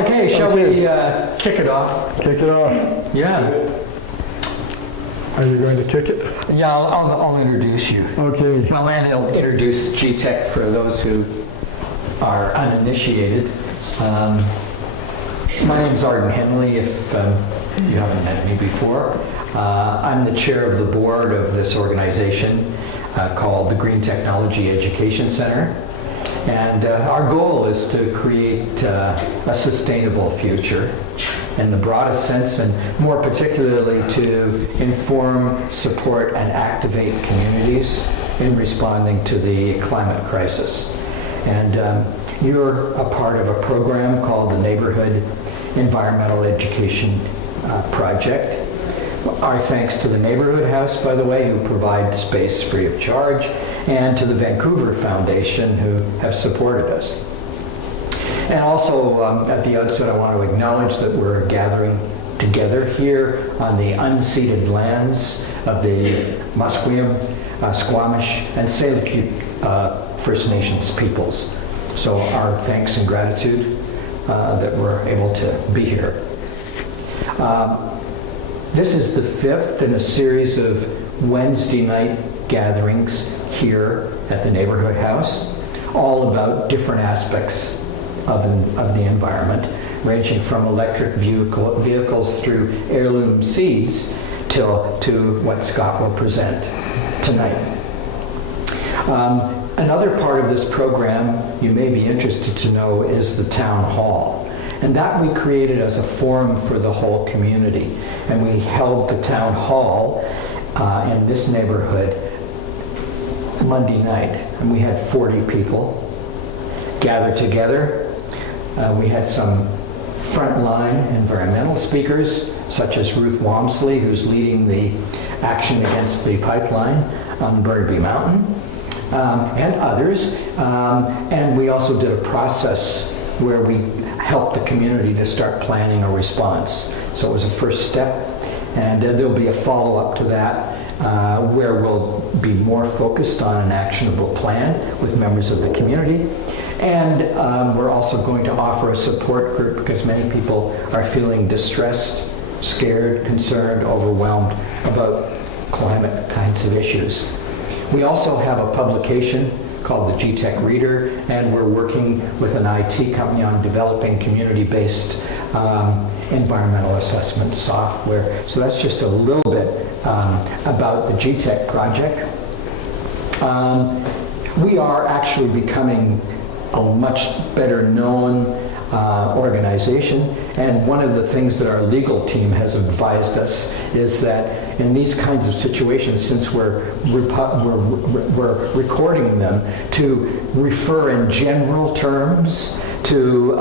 Okay, shall we kick it off? Kick it off. Yeah. Are you going to kick it? Yeah, I'll introduce you. Okay. Well, and I'll introduce GTEC for those who are uninitiated. My name's Arden Henley, if you haven't met me before. I'm the chair of the board of this organization called the Green Technology Education Center. And our goal is to create a sustainable future in the broadest sense, and more particularly to inform, support, and activate communities in responding to the climate crisis. And you're a part of a program called the Neighborhood Environmental Education Project. Our thanks to the Neighbourhood House, by the way, who provide space free of charge, and to the Vancouver Foundation, who have supported us. And also, at the outset, I want to acknowledge that we're gathering together here on the unceded lands of the Musqueam, Squamish, and Salish First Nations peoples. So our thanks and gratitude that we're able to be here. This is the fifth in a series of Wednesday night gatherings here at the Neighbourhood House, all about different aspects of the environment, ranging from electric vehicles through heirloom seeds to what Scott will present tonight. Another part of this program you may be interested to know is the town hall. And that we created as a forum for the whole community. And we held the town hall in this neighborhood Monday night. And we had 40 people gathered together. We had some frontline environmental speakers, such as Ruth Walmsley, who's leading the action against the pipeline on Burnaby Mountain, and others. And we also did a process where we helped the community to start planning a response. So it was a first step, and there'll be a follow-up to that where we'll be more focused on an actionable plan with members of the community. And we're also going to offer a support group because many people are feeling distressed, scared, concerned, overwhelmed about climate kinds of issues. We also have a publication called the GTEC Reader, and we're working with an IT company on developing community-based environmental assessment software. So that's just a little bit about the GTEC project. We are actually becoming a much better known organization, and one of the things that our legal team has advised us is that in these kinds of situations, since we're recording them, to refer in general terms to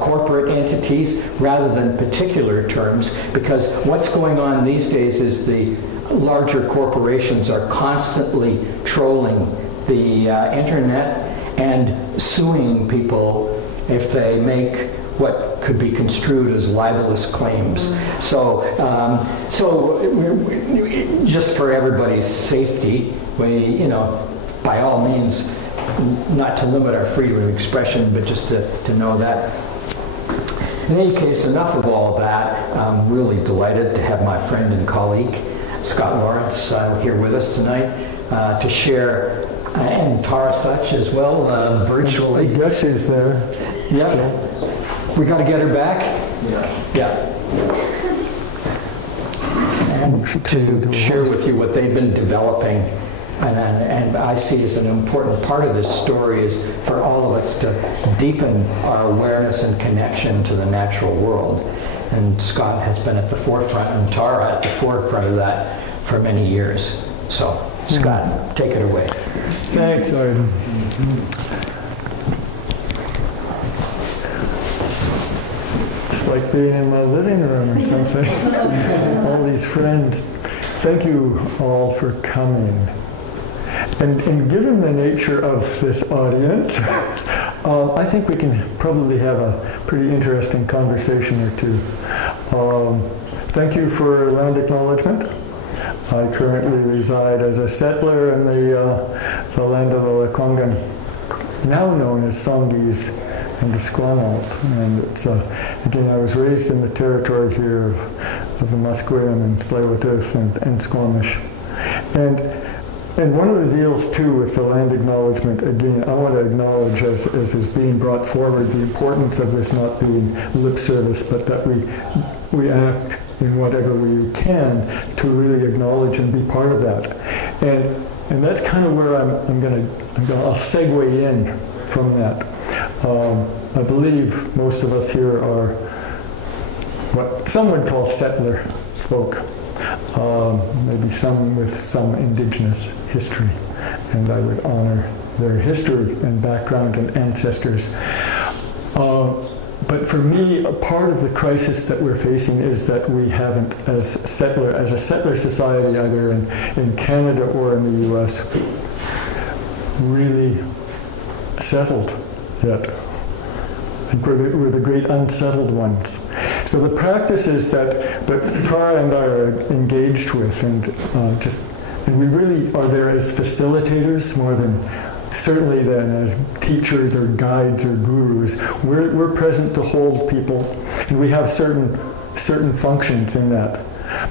corporate entities rather than particular terms, because what's going on these days is the larger corporations are constantly trolling the internet and suing people if they make what could be construed as libelous claims. So just for everybody's safety, we, by all means, not to limit our freedom of expression, but just to know that. In any case, enough of all that. I'm really delighted to have my friend and colleague, Scott Lawrance, here with us tonight to share, and Tara Souch as well, virtually. I guess she's there. Yeah. We got to get her back? Yeah. And to share with you what they've been developing. And I see as an important part of this story is for all of us to deepen our awareness and connection to the natural world. And Scott has been at the forefront, and Tara at the forefront of that for many years. So, Scott, take it away. Thanks, Arden. It's like being in my living room or something. All these friends. Thank you all for coming. And given the nature of this audience, I think we can probably have a pretty interesting conversation or two. Thank you for land acknowledgement. I currently reside as a settler in the land of the Lekwungen, now known as Songhees and the Squamish. And it's, again, I was raised in the territory here of the Musqueam and Tsleil-Waututh and Squamish. And one of the deals too with the land acknowledgement, again, I want to acknowledge as is being brought forward the importance of this not being lip service, but that we act in whatever we can to really acknowledge and be part of that. And that's kind of where I'll segue in from that. I believe most of us here are what some would call settler folk. Maybe some with some indigenous history, and I would honor their history and background and ancestors. But for me, a part of the crisis that we're facing is that we haven't, as a settler society, either in Canada or in the US, really settled yet. I think we're the great unsettled ones. So the practices that Tara and I are engaged with, and we really are there as facilitators more than certainly than as teachers or guides or gurus. We're present to hold people, and we have certain functions in that.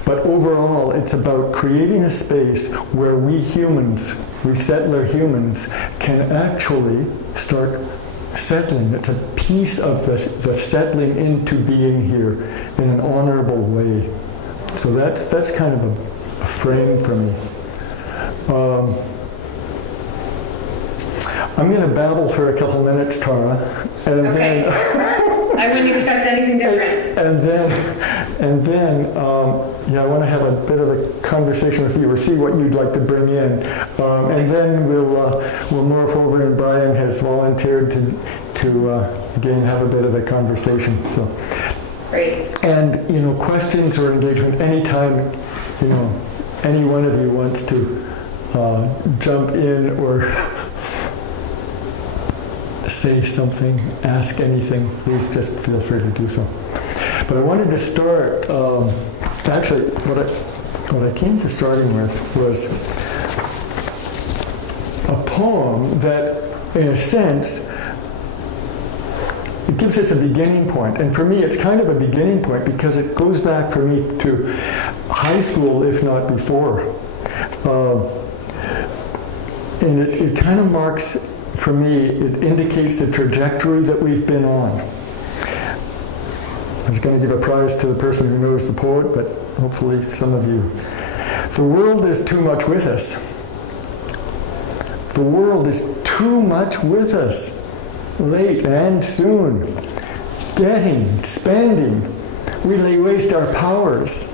But overall, it's about creating a space where we settler humans, can actually start settling. It's a piece of the settling into being here in an honorable way. So that's kind of a frame for me. I'm going to babble for a couple minutes, Tara, and okay. then I wouldn't expect anything different. and then I want to have a bit of a conversation with you, or see what you'd like to bring in, and then we'll morph over, and Brian has volunteered to again have a bit of a conversation. So, great. And questions or engagement anytime, any one of you wants to jump in or say something, ask anything, please just feel free to do so. But I wanted to start, actually, what I came to starting with was a poem that, in a sense, it gives us a beginning point. And for me, it's kind of a beginning point because it goes back for me to high school, if not before. And it kind of marks, for me, it indicates the trajectory that we've been on. I was going to give a prize to the person who knows the poet, but hopefully some of you. The world is too much with us. The world is too much with us. Late and soon. Getting, spending. We lay waste our powers.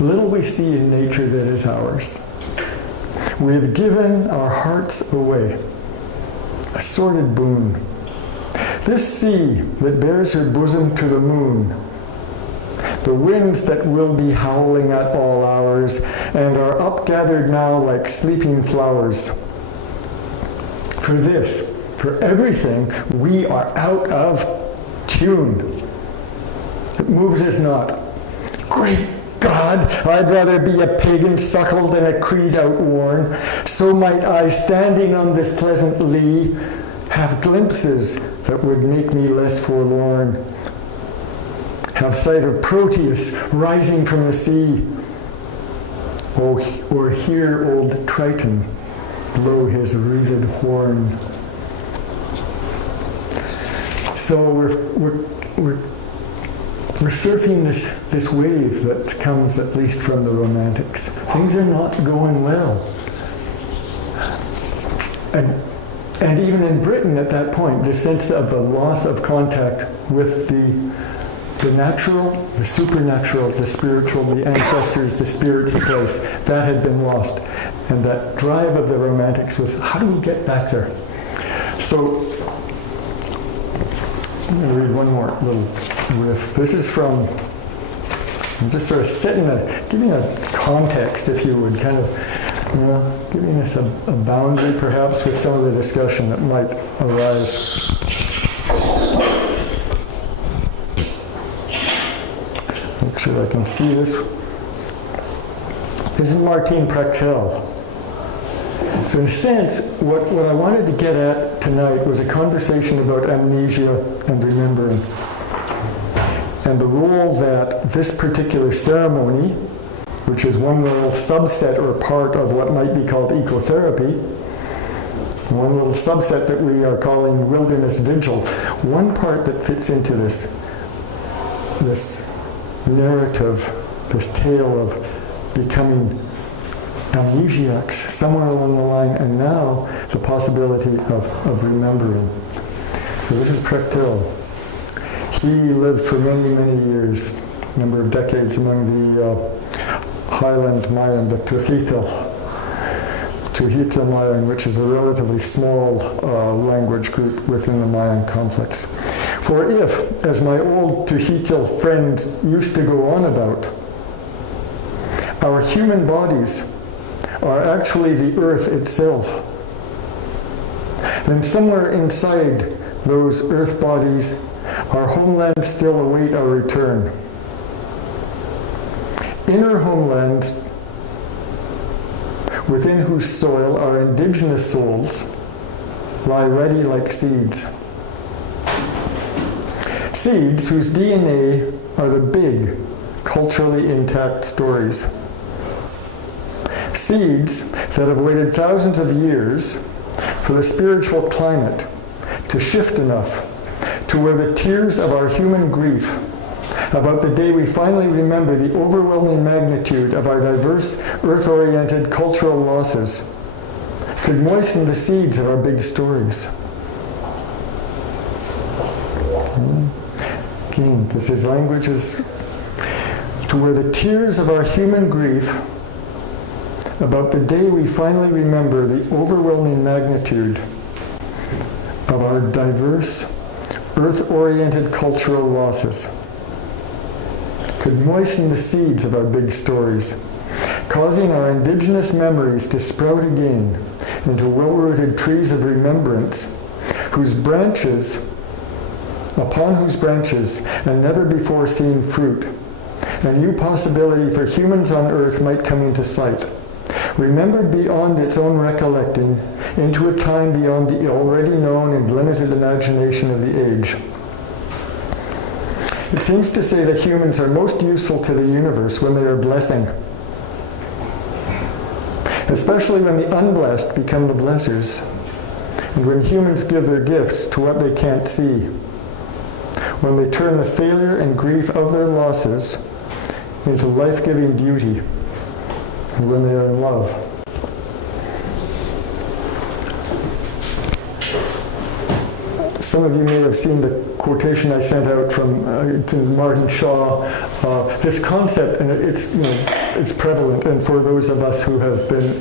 Little we see in nature that is ours. We have given our hearts away. A sordid boon. This sea that bears her bosom to the moon, the winds that will be howling at all hours, and are upgathered now like sleeping flowers. For this, for everything, we are out of tune. It moves us not. Great God, I'd rather be a pagan suckled than a creed outworn. So might I, standing on this pleasant lea, have glimpses that would make me less forlorn. Have sight of Proteus rising from the sea. Or hear old Triton blow his wreathed horn. So we're surfing this wave that comes at least from the Romantics. Things are not going well. And even in Britain at that point, the sense of the loss of contact with the natural, the supernatural, the spiritual, the ancestors, the spirits of place, that had been lost. And that drive of the Romantics was, how do we get back there? So, I'm going to read one more little riff. This is from, I'm just sort of giving a context, if you would, kind of, giving us a boundary perhaps with some of the discussion that might arise. Make sure I can see this. This is Martine Prechtel. So in a sense, what I wanted to get at tonight was a conversation about amnesia and remembering, and the role that this particular ceremony, which is one little subset or part of what might be called ecotherapy, one little subset that we are calling Wilderness Vigil, one part that fits into this narrative, this tale of becoming amnesiacs somewhere along the line, and now the possibility of remembering. So this is Prektil. He lived for many, many years, a number of decades among the Highland Mayan, the Tuhitel Mayan, which is a relatively small language group within the Mayan complex. For if, as my old Tuhitel friends used to go on about, our human bodies are actually the earth itself, then somewhere inside those earth bodies, our homelands still await our return. Inner homelands within whose soil our indigenous souls lie ready like seeds. Seeds whose DNA are the big, culturally intact stories. Seeds that have waited thousands of years for the spiritual climate to shift enough to where the tears of our human grief about the day we finally remember the overwhelming magnitude of our diverse, earth-oriented cultural losses could moisten the seeds of our big stories. Again, this is language is to where the tears of our human grief about the day we finally remember the overwhelming magnitude of our diverse, earth-oriented cultural losses could moisten the seeds of our big stories, causing our indigenous memories to sprout again into well-rooted trees of remembrance, upon whose branches a never-before-seen fruit, a new possibility for humans on earth might come into sight, remembered beyond its own recollecting, into a time beyond the already known and limited imagination of the age. It seems to say that humans are most useful to the universe when they are blessing, especially when the unblessed become the blessers, and when humans give their gifts to what they can't see, when they turn the failure and grief of their losses into life-giving beauty, and when they are in love. Some of you may have seen the quotation I sent out from to Martin Shaw. This concept, and it's prevalent, and for those of us who have been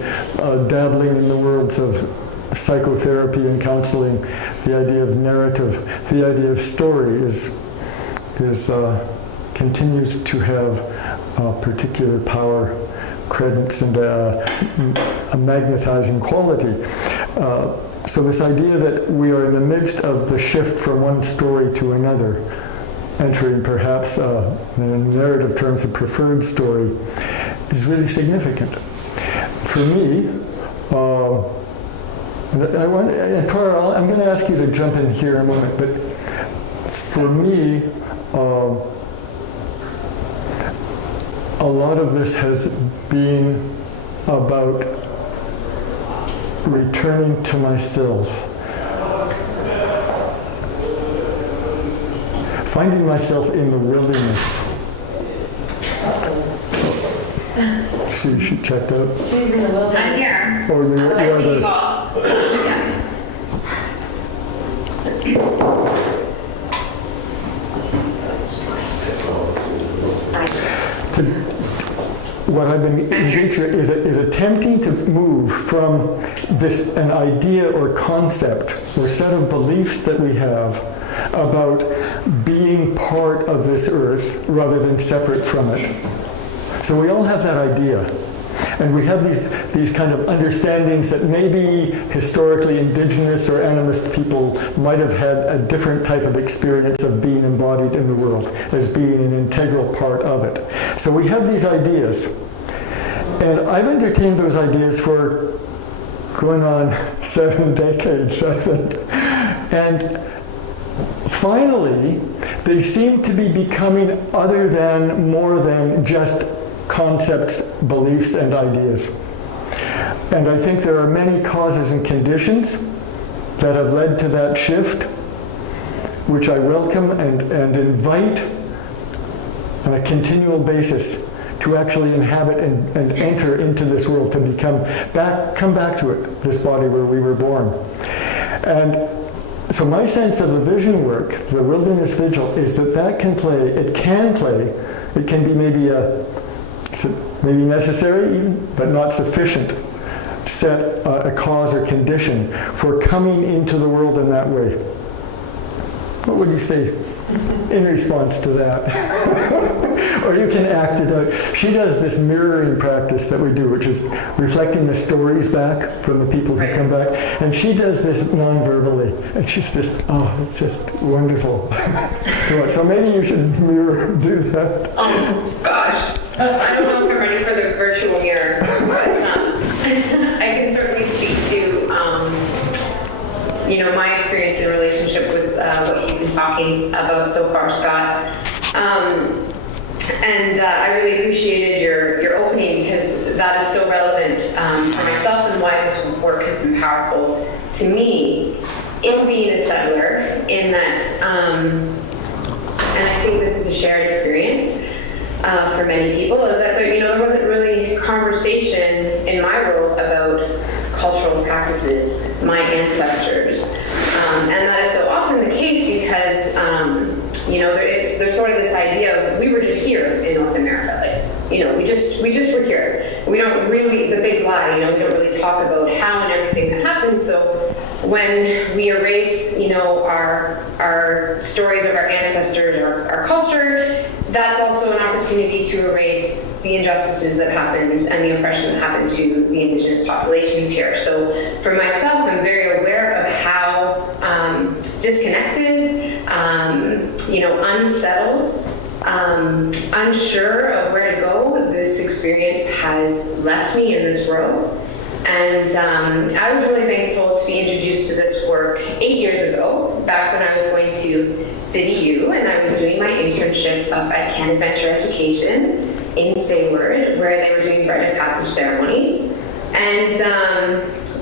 dabbling in the worlds of psychotherapy and counseling, the idea of narrative, the idea of story continues to have particular power, credence, and a magnetizing quality. So this idea that we are in the midst of the shift from one story to another, entering perhaps in narrative terms a preferred story, is really significant. For me, and Tora, I'm going to ask you to jump in here in a moment, but for me, a lot of this has been about returning to myself, finding myself in the wilderness. She checked out. She's in the wilderness. I'm here. Or I see you all. What I've been engaged with is attempting to move from an idea or concept or set of beliefs that we have about being part of this earth rather than separate from it. So we all have that idea. And we have these kind of understandings that maybe historically indigenous or animist people might have had a different type of experience of being embodied in the world, as being an integral part of it. So we have these ideas. And I've entertained those ideas for going on 7 decades, I think. And finally, they seem to be becoming more than just concepts, beliefs, and ideas. And I think there are many causes and conditions that have led to that shift, which I welcome and invite on a continual basis to actually inhabit and enter into this world, to come back to it, this body where we were born. And so my sense of the vision work, the Wilderness Vigil, is that can be maybe necessary even, but not sufficient, set a cause or condition for coming into the world in that way. What would you say in response to that? Or you can act it out. She does this mirroring practice that we do, which is reflecting the stories back from the people who come back. And she does this non-verbally. And she's just wonderful to watch. So maybe you should do that. Oh, gosh. I don't know if I'm ready for the virtual mirror, but I can certainly speak to my experience in relationship with what you've been talking about so far, Scott. And I really appreciated your opening, because that is so relevant for myself and why this work has been powerful to me in being a settler, in that, and I think this is a shared experience for many people, is that there wasn't really conversation in my world about cultural practices, my ancestors. And that is so often the case because, there's sort of this idea of we were just here in North America. We just were here. We don't really, the big lie, we don't really talk about how and everything that happened. So when we erase, our stories of our ancestors, our culture, that's also an opportunity to erase the injustices that happened and the oppression that happened to the indigenous populations here. So for myself, I'm very aware of how disconnected, unsettled, unsure of where to go this experience has left me in this world. And I was really thankful to be introduced to this work 8 years ago, back when I was going to City U, and I was doing my internship up at Can Adventure Education in Sayward, where they were doing Rite of Passage ceremonies. And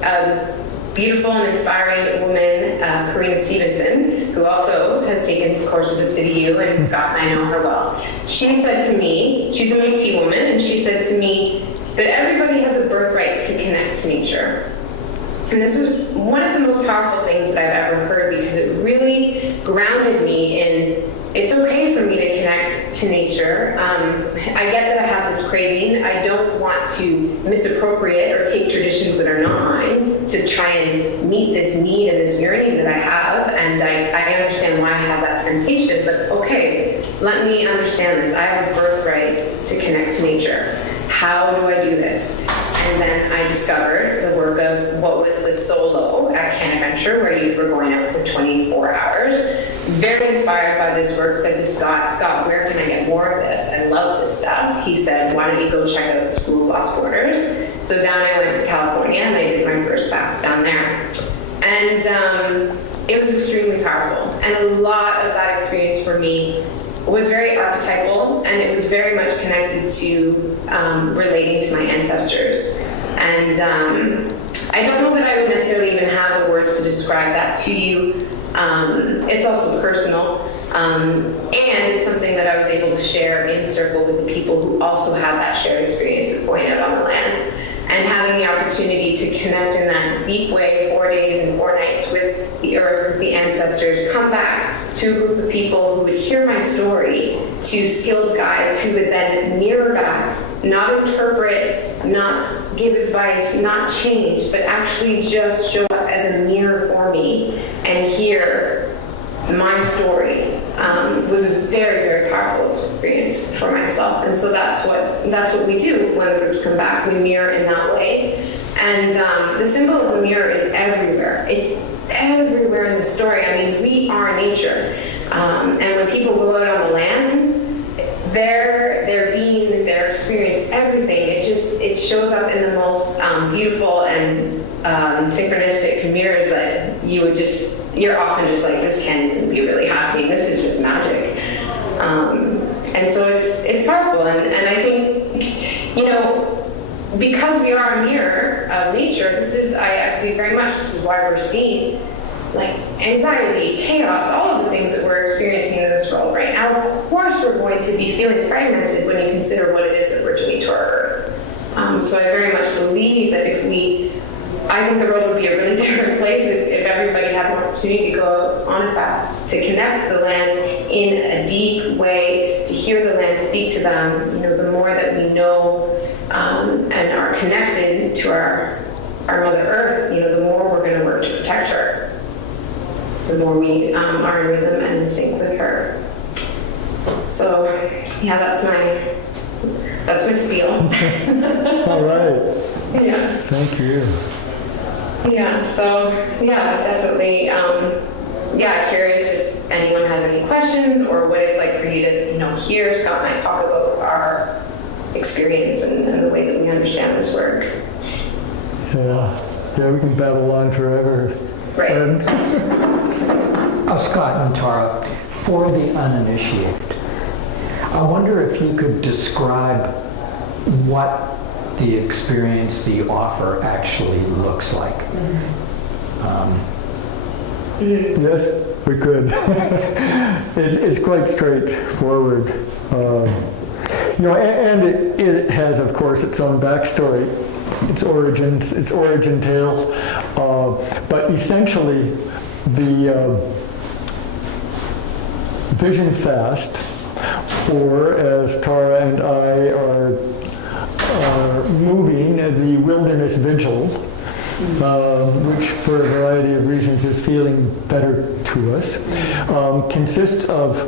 a beautiful and inspiring woman, Karina Stevenson, who also has taken courses at City U, and Scott and I know her well. She said to me, she's a Métis woman, and she said to me that everybody has a birthright to connect to nature. And this is one of the most powerful things that I've ever heard, because it really grounded me in, it's okay for me to connect to nature. I get that I have this craving. I don't want to misappropriate or take traditions that are not mine to try and meet this need and this yearning that I have. And I understand why I have that temptation, but okay, let me understand this. I have a birthright to connect to nature. How do I do this? And then I discovered the work of what was the solo at Can Adventure, where youth were going out for 24 hours. Very inspired by this work, said to Scott, where can I get more of this? I love this stuff. He said, why don't you go check out the School of Lost Borders? So down I went to California, and I did my first class down there. And it was extremely powerful. And a lot of that experience for me was very archetypal, and it was very much connected to relating to my ancestors. And I don't know that I would necessarily even have the words to describe that to you. It's also personal, and it's something that I was able to share in circle with the people who also have that shared experience of going out on the land, and having the opportunity to connect in that deep way, 4 days and 4 nights with the earth, with the ancestors, come back to a group of people who would hear my story, to skilled guides who would then mirror back, not interpret, not give advice, not change, but actually just show up as a mirror for me and hear my story. Was a very, very powerful experience for myself. And so that's what we do when the groups come back. We mirror in that way. And the symbol of the mirror is everywhere. It's everywhere in the story. I mean, we are nature. And when people go out on the land, their being, their experience, everything, it shows up in the most beautiful and synchronistic mirrors that you're often just like, this can't even be really happening. This is just magic. And so it's powerful. And I think, because we are a mirror of nature, I believe very much this is why we're seeing like anxiety, chaos, all of the things that we're experiencing in this world right now. Of course we're going to be feeling fragmented when you consider what it is that we're doing to our earth. So I very much believe that I think the world would be a really different place if everybody had an opportunity to go on a fast, to connect to the land in a deep way, to hear the land speak to them. The more that we know and are connected to our Mother Earth, the more we're going to work to protect her. The more we are in rhythm and in sync with her. So, yeah, that's my spiel. All right. Yeah. Thank you. Yeah, so, definitely, curious if anyone has any questions or what it's like for you to, hear Scott and I talk about our experience and the way that we understand this work. Yeah, we can babble on forever. Right. Scott and Tara, for the uninitiated, I wonder if you could describe what the experience, the offer actually looks like. Yes, we could. It's quite straightforward. And it has, of course, its own backstory, its origins, its origin tale. But essentially, the Vision Fast, or as Tara and I are moving, the Wilderness Vigil, which for a variety of reasons is feeling better to us, consists of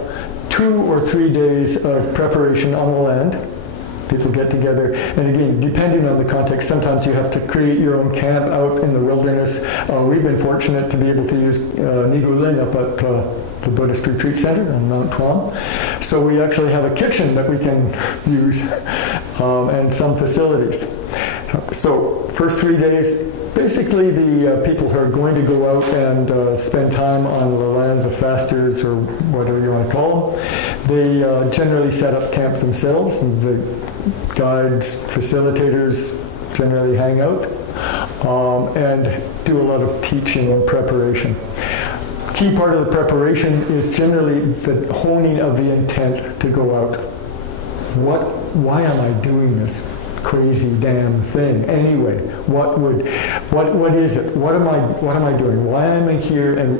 2 or 3 days of preparation on the land. People get together, and again, depending on the context, sometimes you have to create your own camp out in the wilderness. We've been fortunate to be able to use Nigulen up at the Buddhist Retreat Center on Mount Tuam. So we actually have a kitchen that we can use and some facilities. So first 3 days, basically the people who are going to go out and spend time on the land, the fasters or whatever you want to call them, they generally set up camp themselves, and the guides, facilitators generally hang out and do a lot of teaching and preparation. Key part of the preparation is generally the honing of the intent to go out. Why am I doing this crazy damn thing anyway? What is it? What am I doing? Why am I here? And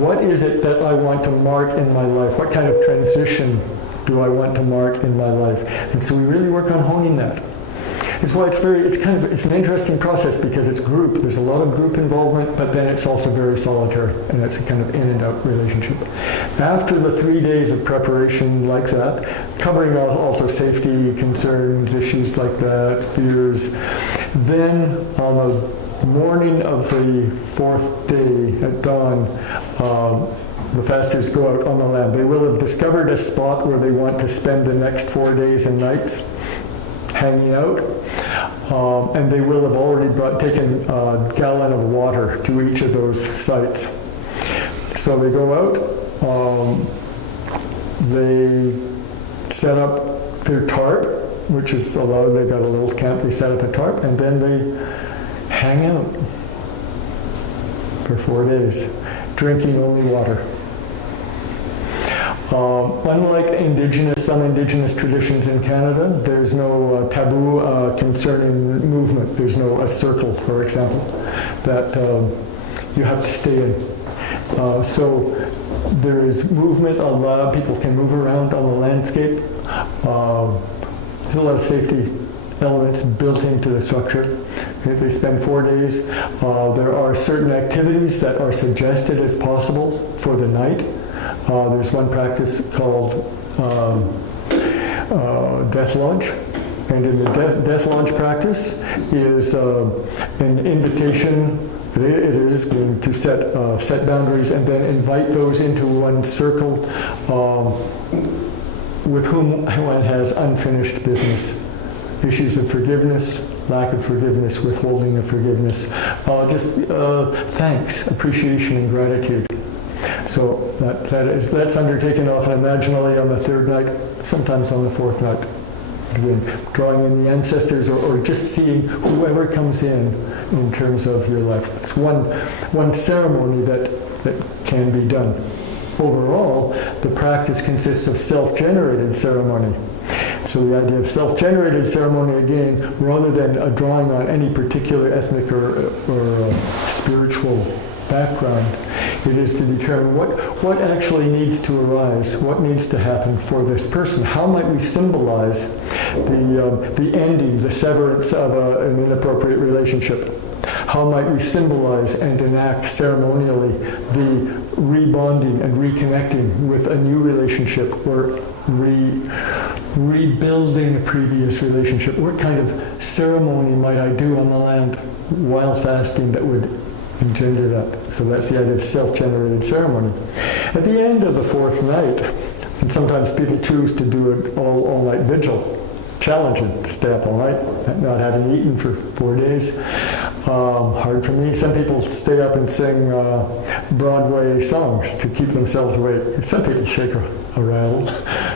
what is it that I want to mark in my life? What kind of transition do I want to mark in my life? And so we really work on honing that. It's why it's an interesting process, because it's group. There's a lot of group involvement, but then it's also very solitary, and it's a kind of in and out relationship. After the 3 days of preparation like that, covering also safety concerns, issues like that, fears, then on the morning of the 4th day at dawn, the fasters go out on the land. They will have discovered a spot where they want to spend the next 4 days and nights hanging out, and they will have already taken a gallon of water to each of those sites. So they go out, they set up their tarp, which is allowed. They got a little camp, they set up a tarp, and then they hang out for 4 days, drinking only water. Unlike some indigenous traditions in Canada, there's no taboo concerning movement. There's no a circle, for example, that you have to stay in. So there is movement. People can move around on the landscape. There's a lot of safety elements built into the structure. They spend 4 days. There are certain activities that are suggested as possible for the night. There's one practice called Death Lodge, and in the Death Lodge practice is an invitation. It is going to set boundaries and then invite those into one circle with whom one has unfinished business, issues of forgiveness, lack of forgiveness, withholding of forgiveness, just thanks, appreciation, and gratitude. So that's undertaken often imaginally on the third night, sometimes on the fourth night. Again, drawing in the ancestors or just seeing whoever comes in terms of your life. It's one ceremony that can be done. Overall, the practice consists of self-generated ceremony. So the idea of self-generated ceremony, again, rather than a drawing on any particular ethnic or spiritual background, it is to determine what actually needs to arise, what needs to happen for this person. How might we symbolize the ending, the severance of an inappropriate relationship? How might we symbolize and enact ceremonially the rebonding and reconnecting with a new relationship or rebuilding a previous relationship? What kind of ceremony might I do on the land while fasting that would engender that? So that's the idea of self-generated ceremony. At the end of the fourth night, and sometimes people choose to do an all-night vigil, challenging to stay up all night, not having eaten for 4 days. Hard for me. Some people stay up and sing Broadway songs to keep themselves awake. Some people shake a rattle.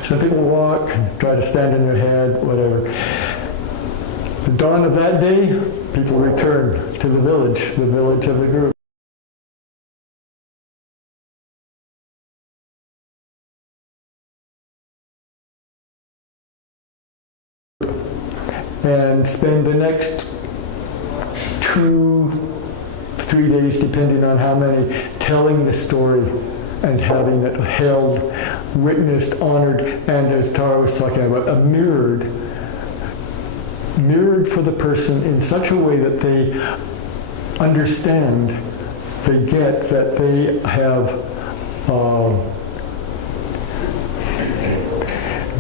Some people walk, try to stand on their head, whatever. The dawn of that day, people return to the village of the group. And spend the next 2-3 days, depending on how many, telling the story and having it held, witnessed, honored, and as Tara was talking about, mirrored for the person in such a way that they understand, they get that they have,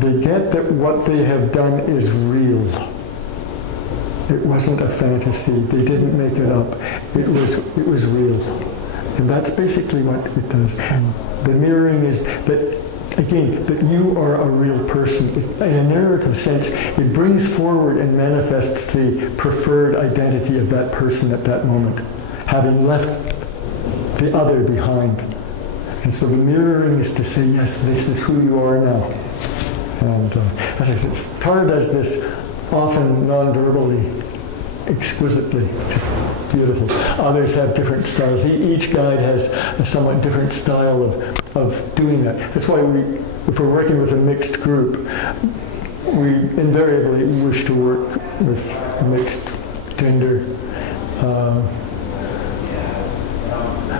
they get that what they have done is real. It wasn't a fantasy. They didn't make it up. It was real. And that's basically what it does. The mirroring is that, again, that you are a real person. In a narrative sense, it brings forward and manifests the preferred identity of that person at that moment, having left the other behind. And so the mirroring is to say, yes, this is who you are now. And as I said, Tara does this often non-verbally, exquisitely, just beautiful. Others have different styles. Each guide has a somewhat different style of doing that. That's why if we're working with a mixed group, we invariably wish to work with mixed gender.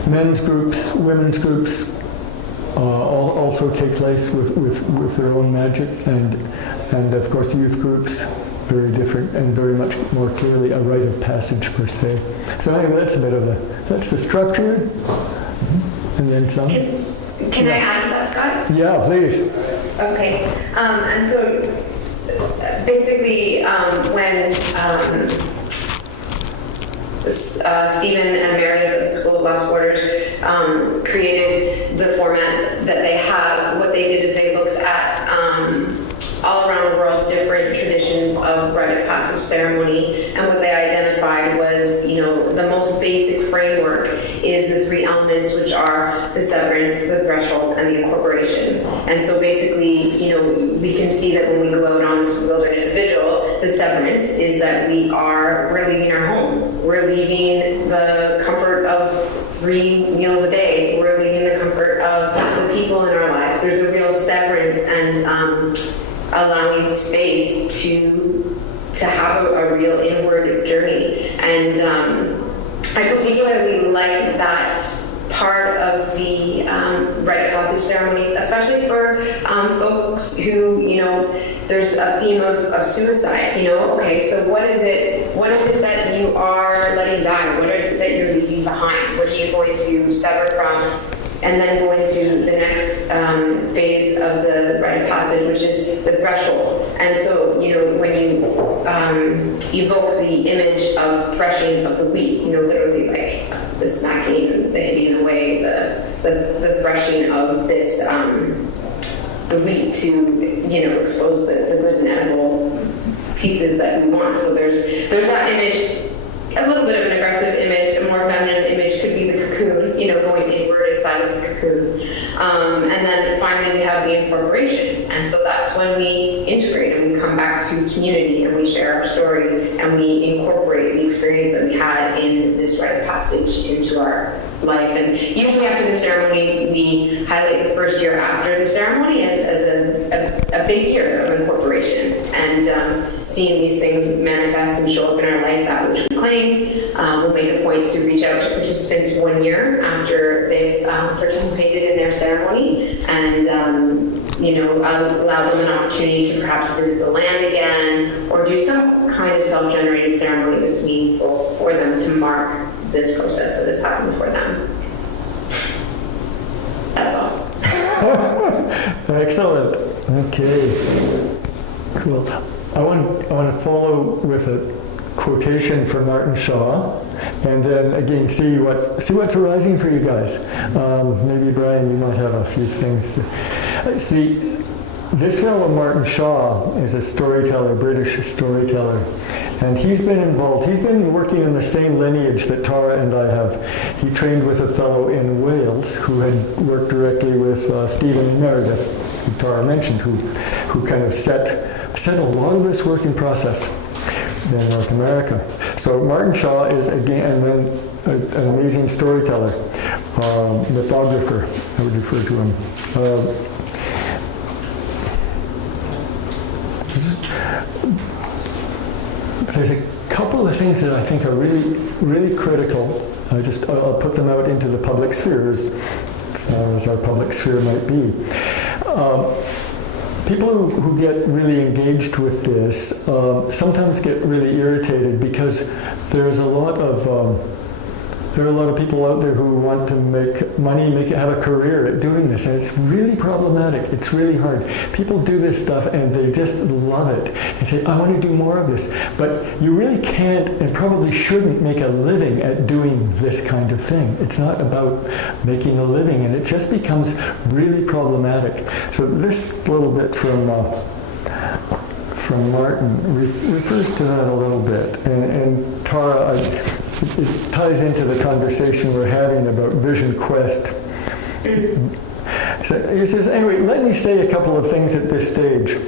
Men's groups, women's groups also take place with their own magic, and of course youth groups, very different and very much more clearly a rite of passage per se. So anyway, that's the structure, and then some. Can I add to that, Scott? Yeah, please. Okay, and so basically when Stephen and Meredith at the School of Lost Borders created the format that they have, what they did is they looked at all around the world different traditions of rite of passage ceremony, and what they identified was, the most basic framework is the 3 elements, which are the severance, the threshold, and the incorporation. And so basically, we can see that when we go out on this wilderness vigil, the severance is that we're leaving our home. We're leaving the comfort of 3 meals a day. We're leaving the comfort of the people in our lives. There's a real severance and allowing space to have a real inward journey. And I particularly like that part of the rite of passage ceremony, especially for folks who, there's a theme of suicide, okay, so what is it that you are letting die? What is it that you're leaving behind? What are you going to sever from? And then go into the next phase of the rite of passage, which is the threshold. And so, when you evoke the image of threshing of the wheat, literally like the smacking, the hitting away, the threshing of this, the wheat to, expose the good and edible pieces that we want. So there's that image, a little bit of an aggressive image, a more feminine image could be the cocoon, going inward inside of the cocoon. And then finally we have the incorporation. And so that's when we integrate and we come back to community and we share our story and we incorporate the experience that we had in this rite of passage into our life. And usually after the ceremony, we highlight the first year after the ceremony as a big year of incorporation and seeing these things manifest and show up in our life, that which we claimed. We'll make a point to reach out to participants 1 year after they've participated in their ceremony and allow them an opportunity to perhaps visit the land again or do some kind of self-generated ceremony that's meaningful for them to mark this process that has happened for them. That's all. Excellent. Okay. Cool. I want to follow with a quotation from Martin Shaw, and then again see what's arising for you guys. Maybe Brian, you might have a few things. See, this fellow Martin Shaw is a storyteller, British storyteller, and he's been involved. He's been working in the same lineage that Tara and I have. He trained with a fellow in Wales who had worked directly with Stephen Meredith, who Tara mentioned, who kind of set a lot of this work in process in North America. So Martin Shaw is, again, and then an amazing storyteller, mythographer, I would refer to him. There's a couple of things that I think are really, really critical. I'll put them out into the public sphere, as small as our public sphere might be. People who get really engaged with this sometimes get really irritated because there are a lot of people out there who want to make money, have a career at doing this, and it's really problematic. It's really hard. People do this stuff and they just love it and say, I want to do more of this. But you really can't and probably shouldn't make a living at doing this kind of thing. It's not about making a living, and it just becomes really problematic. So this little bit from Martin refers to that a little bit. And Tara, it ties into the conversation we're having about Vision Quest. So he says, anyway, let me say a couple of things at this stage.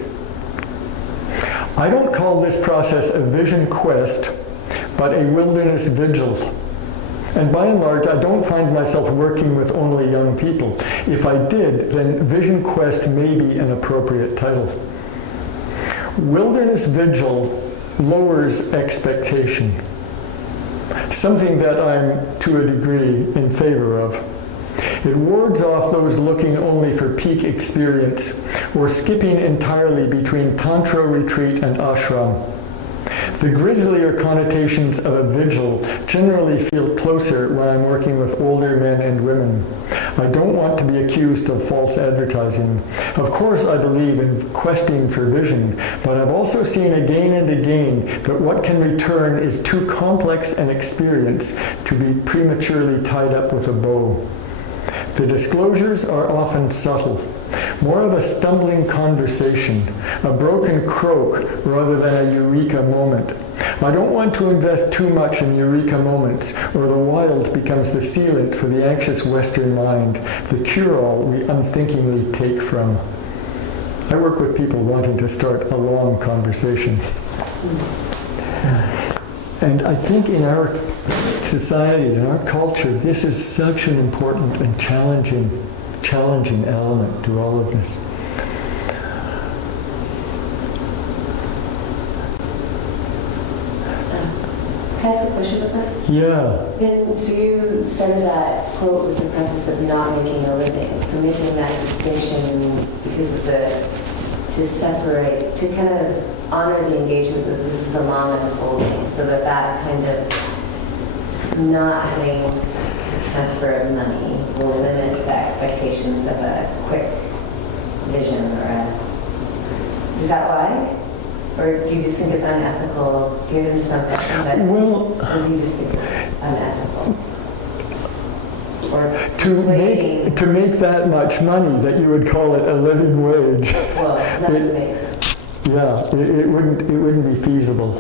I don't call this process a vision quest, but a wilderness vigil. And by and large, I don't find myself working with only young people. If I did, then Vision Quest may be an appropriate title. Wilderness Vigil lowers expectation, something that I'm, to a degree, in favor of. It wards off those looking only for peak experience or skipping entirely between Tantra retreat and ashram. The grislier connotations of a vigil generally feel closer when I'm working with older men and women. I don't want to be accused of false advertising. Of course, I believe in questing for vision, but I've also seen again and again that what can return is too complex an experience to be prematurely tied up with a bow. The disclosures are often subtle, more of a stumbling conversation, a broken croak rather than a eureka moment. I don't want to invest too much in eureka moments, or the wild becomes the sealant for the anxious Western mind, the cure-all we unthinkingly take from. I work with people wanting to start a long conversation. And I think in our society, in our culture, this is such an important and challenging element to all of this. Can I ask a question about that? Yeah. And so you started that quote with the preface of not making a living. So making that distinction because of to separate, to kind of honor the engagement that this is a long unfolding, so that kind of not having transfer of money will limit the expectations of a quick vision is that why? Or do you just think it's unethical? Do you understand that? Well, or do you just think it's unethical? Or to make that much money that you would call it a living wage. Well, nothing makes Yeah, it wouldn't be feasible.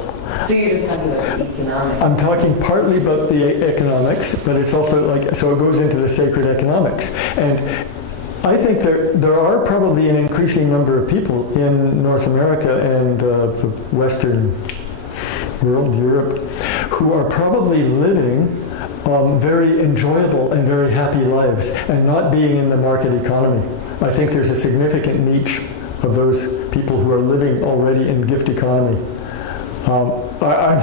So you're just talking about the economics? I'm talking partly about the economics, but it's also like, so it goes into the sacred economics. And I think there are probably an increasing number of people in North America and the Western world, Europe, who are probably living very enjoyable and very happy lives and not being in the market economy. I think there's a significant niche of those people who are living already in gift economy. I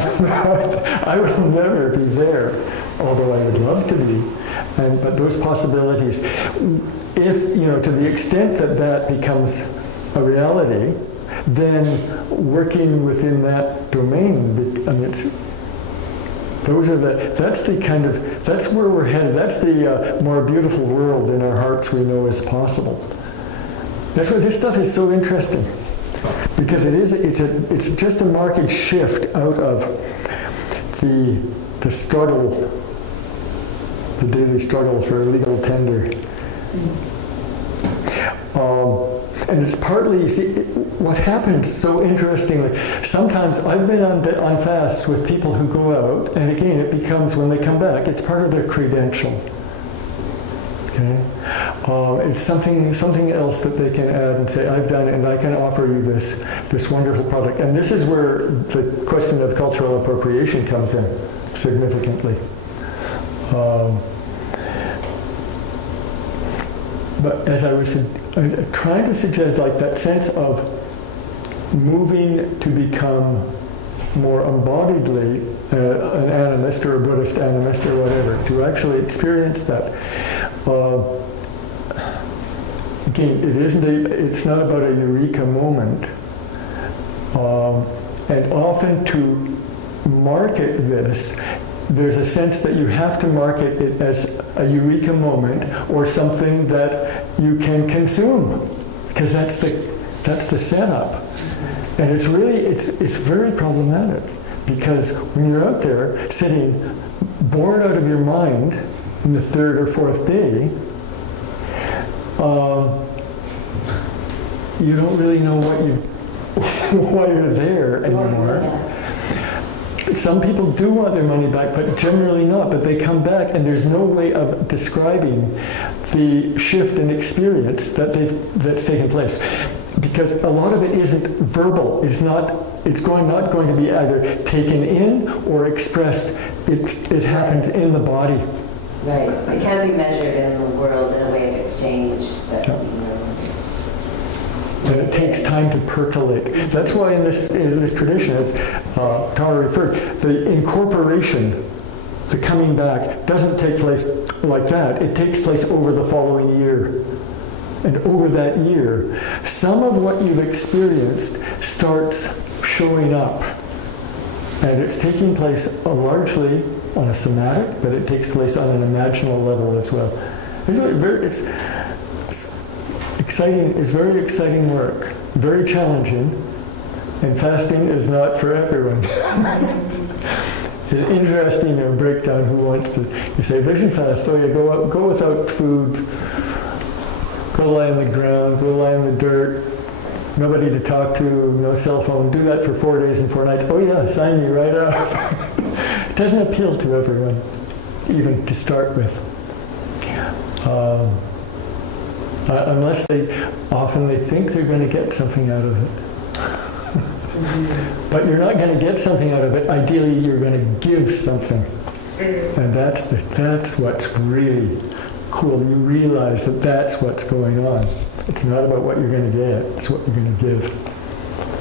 will never be there, although I would love to be. But those possibilities, if, to the extent that that becomes a reality, then working within that domain, I mean, that's where we're headed. That's the more beautiful world in our hearts we know is possible. That's why this stuff is so interesting, because it's just a marked shift out of the struggle, the daily struggle for legal tender. And it's partly, you see, what happens so interestingly, sometimes I've been on fasts with people who go out, and again, it becomes, when they come back, it's part of their credential. Okay? It's something else that they can add and say, I've done it, and I can offer you this wonderful product. And this is where the question of cultural appropriation comes in significantly. But as I was trying to suggest, like that sense of moving to become more embodiedly an animist or a Buddhist animist or whatever, to actually experience that. Again, it's not about a eureka moment. And often to market this, there's a sense that you have to market it as a eureka moment or something that you can consume, because that's the setup. And it's very problematic, because when you're out there sitting bored out of your mind in the third or fourth day, you don't really know why you're there anymore. Some people do want their money back, but generally not. But they come back, and there's no way of describing the shift in experience that's taken place, because a lot of it isn't verbal. It's not going to be either taken in or expressed. It happens in the body. Right. It can be measured in the world in a way of exchange. And it takes time to percolate. That's why in this tradition, as Tara referred, the incorporation, the coming back, doesn't take place like that. It takes place over the following year. And over that year, some of what you've experienced starts showing up. And it's taking place largely on a somatic, but it takes place on an imaginal level as well. It's exciting. It's very exciting work, very challenging, and fasting is not for everyone. It's interesting to break down who wants to. You say vision fast, so you go without food, go lie on the ground, go lie in the dirt, nobody to talk to, no cell phone. Do that for 4 days and 4 nights. Oh yeah, sign me right up. It doesn't appeal to everyone, even to start with. Unless they think they're going to get something out of it. But you're not going to get something out of it. Ideally, you're going to give something. And that's what's really cool. You realize that that's what's going on. It's not about what you're going to get. It's what you're going to give.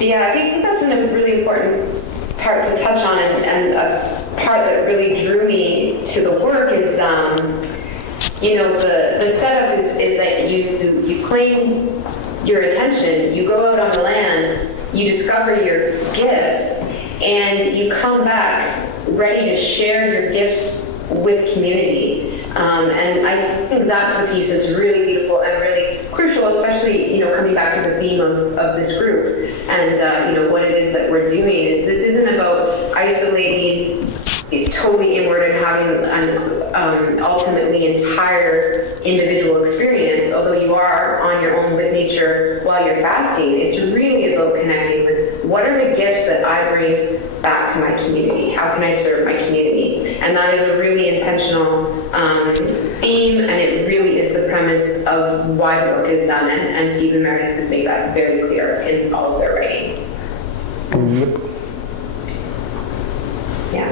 Yeah, I think that's a really important part to touch on, and a part that really drew me to the work is, the setup is that you claim your attention, you go out on the land, you discover your gifts, and you come back ready to share your gifts with community. And I think that's the piece that's really beautiful and really crucial, especially, coming back to the theme of this group. And, what it is that we're doing is this isn't about isolating totally inward and having an ultimately entire individual experience, although you are on your own with nature while you're fasting. It's really about connecting with what are the gifts that I bring back to my community? How can I serve my community? And that is a really intentional theme, and it really is the premise of why the book is done, and Stephen Meredith has made that very clear in all of their writing. Yeah.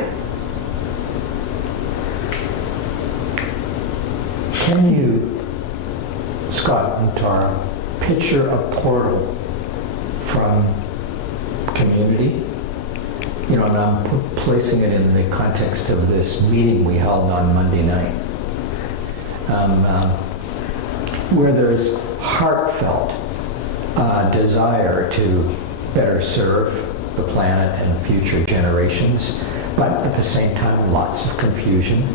Can you, Scott and Tara, picture a portal from community? You know, and I'm placing it in the context of this meeting we held on Monday night, where there's heartfelt desire to better serve the planet and future generations, but at the same time, lots of confusion.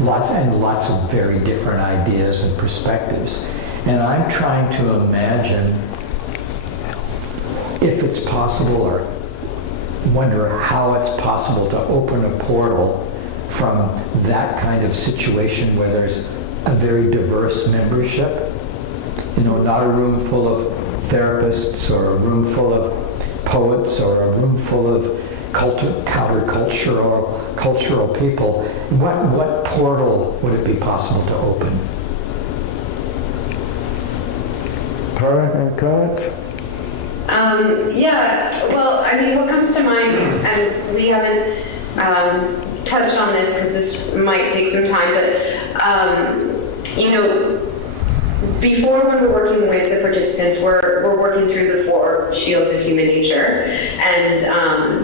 Lots of very different ideas and perspectives. And I'm trying to imagine if it's possible, or wonder how it's possible to open a portal from that kind of situation where there's a very diverse membership. You know, not a room full of therapists, or a room full of poets, or a room full of cultural people. What portal would it be possible to open? Tara, any comments? Yeah, well, I mean, what comes to mind, and we haven't touched on this because this might take some time, but, you know, before, when we're working with the participants, we're working through the 4 shields of human nature, and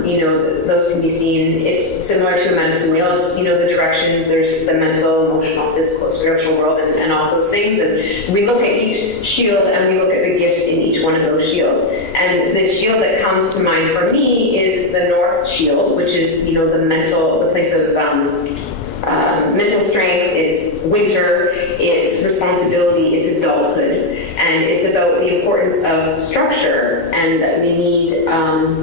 you know, those can be seen. It's similar to a medicine wheel. It's, you know, the directions. There's the mental, emotional, physical, spiritual world, and all those things. And we look at each shield, and we look at the gifts in each one of those shields. And the shield that comes to mind for me is the North Shield, which is, you know, the place of mental strength. It's winter, it's responsibility, it's adulthood, and it's about the importance of structure, and that we need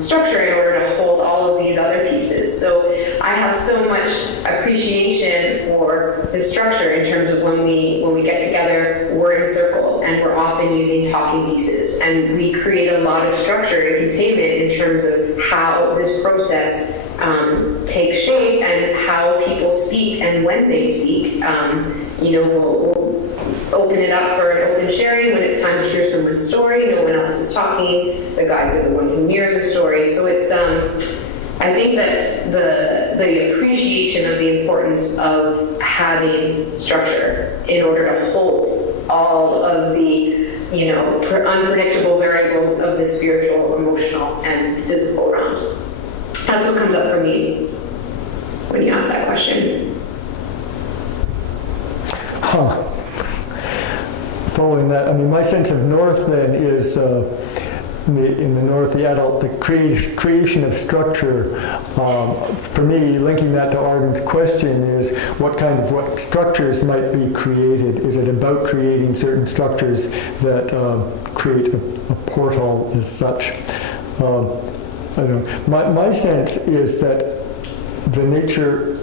structure in order to hold all of these other pieces. So I have so much appreciation for the structure in terms of when we get together, we're in circle, and we're often using talking pieces, and we create a lot of structure and containment in terms of how this process takes shape, and how people speak and when they speak. You know, we'll open it up for an open sharing when it's time to hear someone's story. No one else is talking. The guides are the one who mirror the story. So it's, I think that the appreciation of the importance of having structure in order to hold all of the, you know, unpredictable variables of the spiritual, emotional, and physical realms. That's what comes up for me when you ask that question. Following that, I mean, my sense of North then is, in the North, the adult, the creation of structure. For me, linking that to Arden's question is, what structures might be created? Is it about creating certain structures that create a portal as such? I don't know. My sense is that the nature,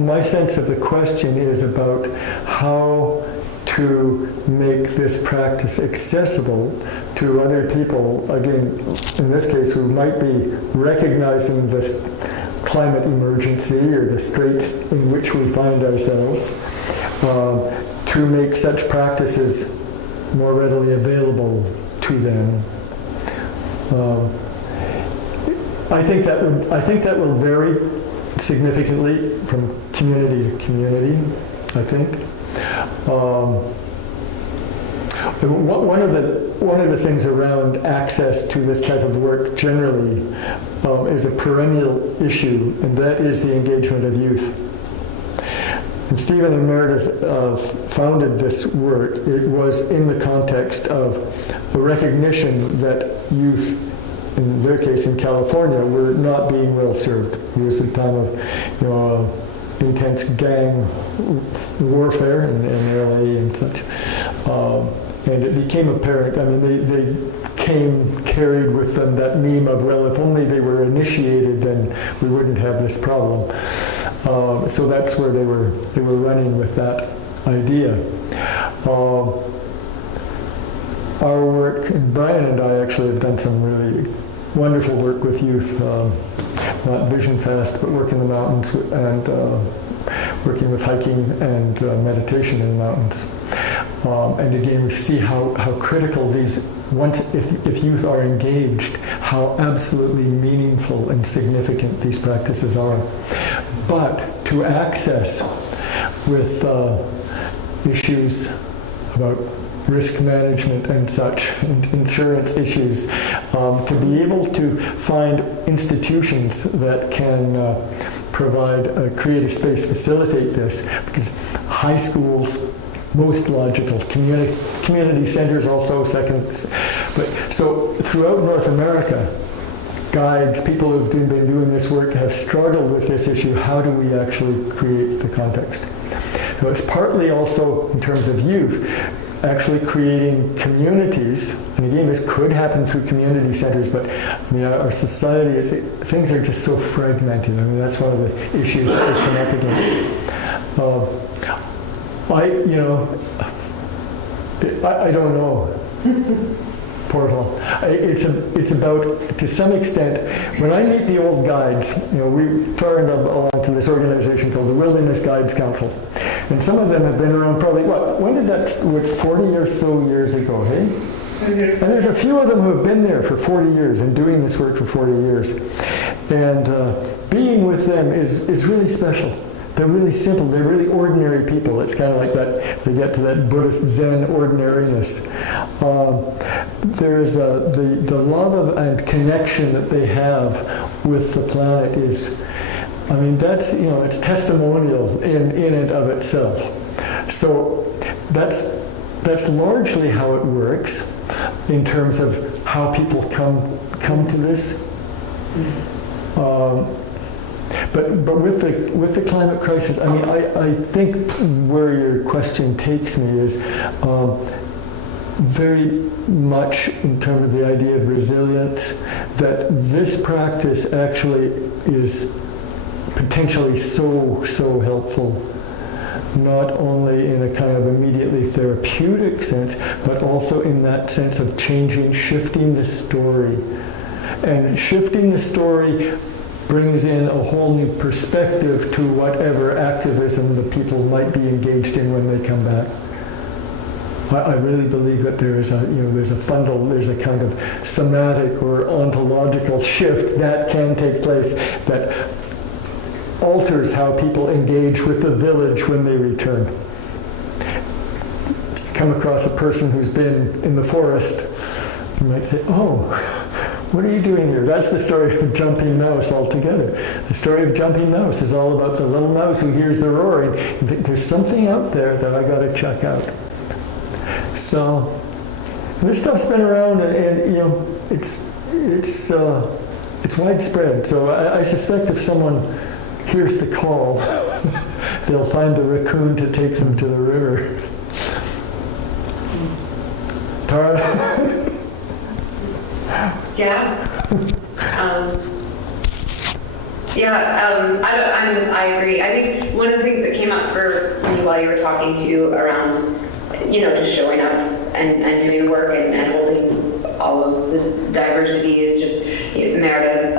my sense of the question is about how to make this practice accessible to other people, again, in this case, who might be recognizing this climate emergency or the straits in which we find ourselves, to make such practices more readily available to them. I think that will vary significantly from community to community, I think. One of the things around access to this type of work generally is a perennial issue, and that is the engagement of youth. When Stephen and Meredith founded this work, it was in the context of the recognition that youth, in their case in California, were not being well served. It was a time of, intense gang warfare in LA and such. And it became apparent, I mean, they came carried with them that meme of, well, if only they were initiated, then we wouldn't have this problem. So that's where they were our work, and Brian and I actually have done some really wonderful work with youth, not Vision Fast, but work in the mountains and working with hiking and meditation in the mountains. And again, we see how critical these, if youth are engaged, how absolutely meaningful and significant these practices are. But to access with issues about risk management and such, insurance issues, to be able to find institutions that can create a space, facilitate this, because high schools, most logical, community centers also second. But so throughout North America, guides, people who've been doing this work have struggled with this issue. How do we actually create the context? So it's partly also, in terms of youth, actually creating communities, and again, this could happen through community centers, but I mean, our society things are just so fragmented. I mean, that's one of the issues that we come up against. I don't know. Portal. It's about, to some extent, when I meet the old guides, we turned along to this organization called the Wilderness Guides Council. And some of them have been around probably, when did that, 40 or so years ago, hey? And there's a few of them who have been there for 40 years and doing this work for 40 years. And being with them is really special. They're really simple. They're really ordinary people. It's kind of like that. They get to that Buddhist Zen ordinariness. There's the love of and connection that they have with the planet is, I mean, that's it's testimonial in and of itself. So that's largely how it works in terms of how people come to this. But with the climate crisis, I mean, I think where your question takes me is very much in terms of the idea of resilience, that this practice actually is potentially so helpful, not only in a kind of immediately therapeutic sense, but also in that sense of shifting the story. And shifting the story brings in a whole new perspective to whatever activism the people might be engaged in when they come back. I really believe that there's a kind of somatic or ontological shift that can take place that alters how people engage with the village when they return. If you come across a person who's been in the forest, you might say, "Oh, what are you doing here?" That's the story of Jumping Mouse altogether. The story of Jumping Mouse is all about the little mouse who hears the roaring. There's something out there that I got to check out. So this stuff's been around, and it's widespread. So I suspect if someone hears the call, they'll find the raccoon to take them to the river. Tara? I agree. I think one of the things that came up for me while you were talking to around, just showing up and doing the work and holding all of the diversity is just, Meredith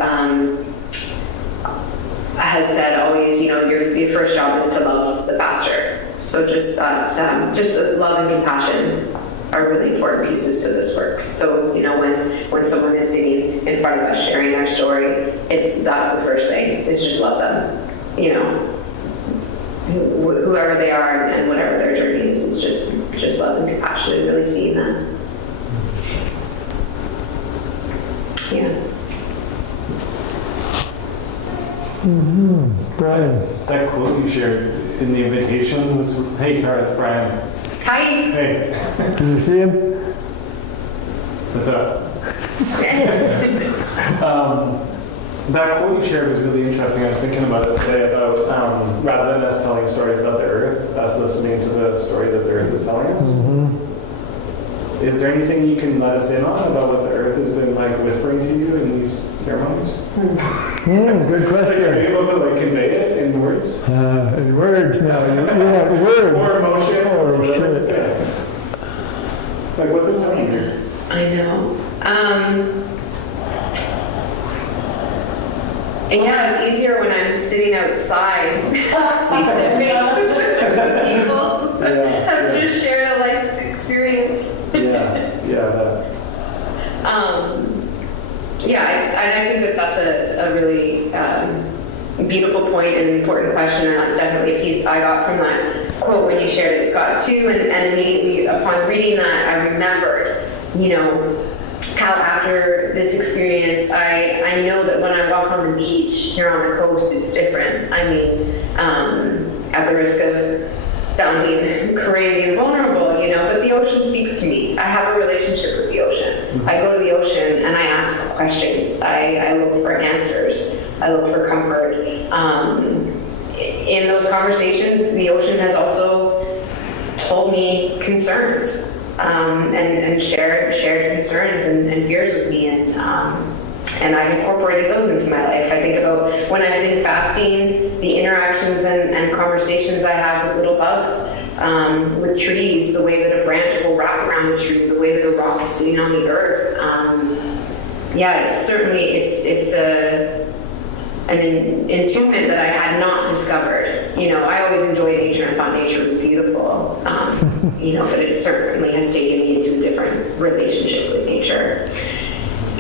has said always, your first job is to love the pastor. So just love and compassion are really important pieces to this work. So, when someone is sitting in front of us sharing their story, that's the first thing, is just love them. Whoever they are and whatever their journey is just love and compassion and really seeing them. Yeah. Brian. That quote you shared in the invitation was, "Hey Tara, it's Brian." Hi. Hey. Can you see him? What's up? That quote you shared was really interesting. I was thinking about it today about rather than us telling stories about the earth, us listening to the story that the earth is telling us. Mm-hmm. Is there anything you can let us in on about what the earth has been whispering to you in these ceremonies? Good question. Are you able to convey it in words? In words now. You want words. Or emotion. Holy shit. Like, what's it telling you? I know. And yeah, it's easier when I'm sitting outside face to face with people. I've just shared a life experience. I think that that's a really beautiful point and important question, and that's definitely a piece I got from that quote when you shared it, Scott, too. And immediately upon reading that, I remembered, how after this experience, I know that when I walk on the beach here on the coast, it's different. I mean, at the risk of sounding crazy and vulnerable, but the ocean speaks to me. I have a relationship with the ocean. I go to the ocean and I ask questions. I look for answers. I look for comfort. In those conversations, the ocean has also told me concerns. And shared concerns and fears with me, and I've incorporated those into my life. I think about when I've been fasting, the interactions and conversations I have with little bugs, with trees, the way that a branch will wrap around a tree, the way that a rock is sitting on the earth. It's an attunement that I had not discovered. I always enjoyed nature and thought nature was beautiful, but it certainly has taken me into a different relationship with nature.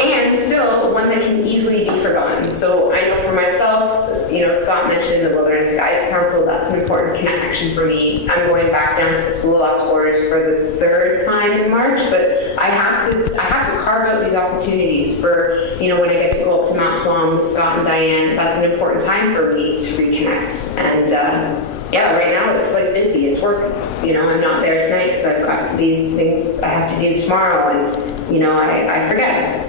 And still, one that can easily be forgotten. So I know for myself, Scott mentioned the Wilderness Guides Council. That's an important connection for me. I'm going back down to the School of Lost Orders for the third time in March, but I have to carve out these opportunities for, when I get to go up to Mount Tuam with Scott and Diane. That's an important time for me to reconnect. And right now it's like busy. It's work. I'm not there tonight because I've got these things I have to do tomorrow, and I forget.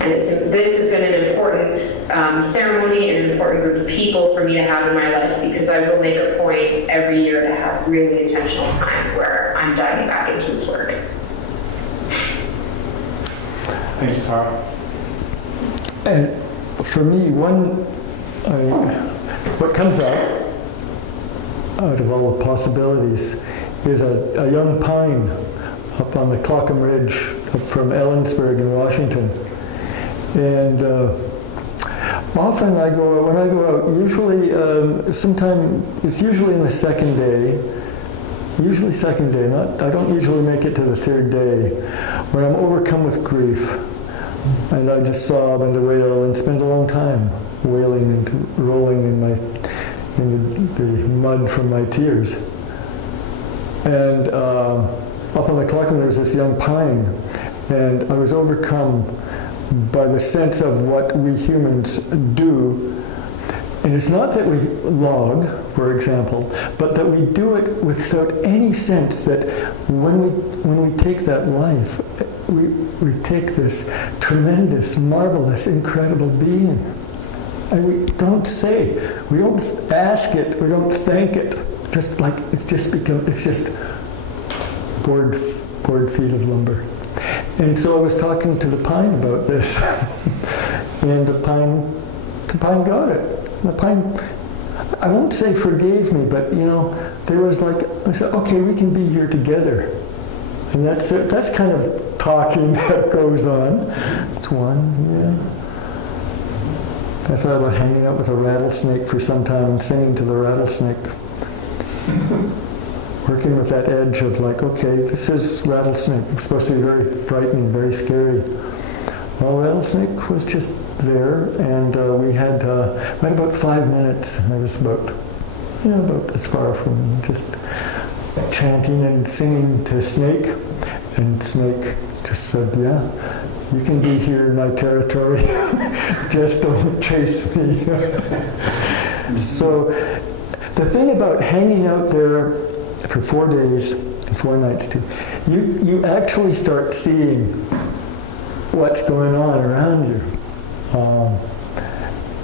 And this has been an important ceremony and an important group of people for me to have in my life, because I will make a point every year to have really intentional time where I'm diving back into this work. Thanks, Tara. And for me, what comes out of all the possibilities is a young pine up on the Clackamas Ridge up from Ellensburg in Washington. And often when I go out, usually it's usually in the second day, I don't usually make it to the third day, when I'm overcome with grief. And I just sob and wail and spend a long time wailing and rolling in the mud from my tears. And up on the Clackamas, there was this young pine, and I was overcome by the sense of what we humans do. And it's not that we log, for example, but that we do it without any sense that when we take that life, we take this tremendous, marvelous, incredible being. And we don't ask it, we don't thank it. Just like it's just board feet of lumber. And so I was talking to the pine about this, and the pine got it. The pine, I won't say forgave me, but there was I said, okay, we can be here together. And that's it. That's kind of talking that goes on. It's one, I thought about hanging out with a rattlesnake for some time and singing to the rattlesnake. Working with that edge of okay, this is rattlesnake. It's supposed to be very frightening, very scary. Well, rattlesnake was just there, and we had about 5 minutes. And I was about as far from just chanting and singing to Snake, and Snake just said, "Yeah, you can be here in my territory. Just don't chase me." So the thing about hanging out there for 4 days and 4 nights too, you actually start seeing what's going on around you.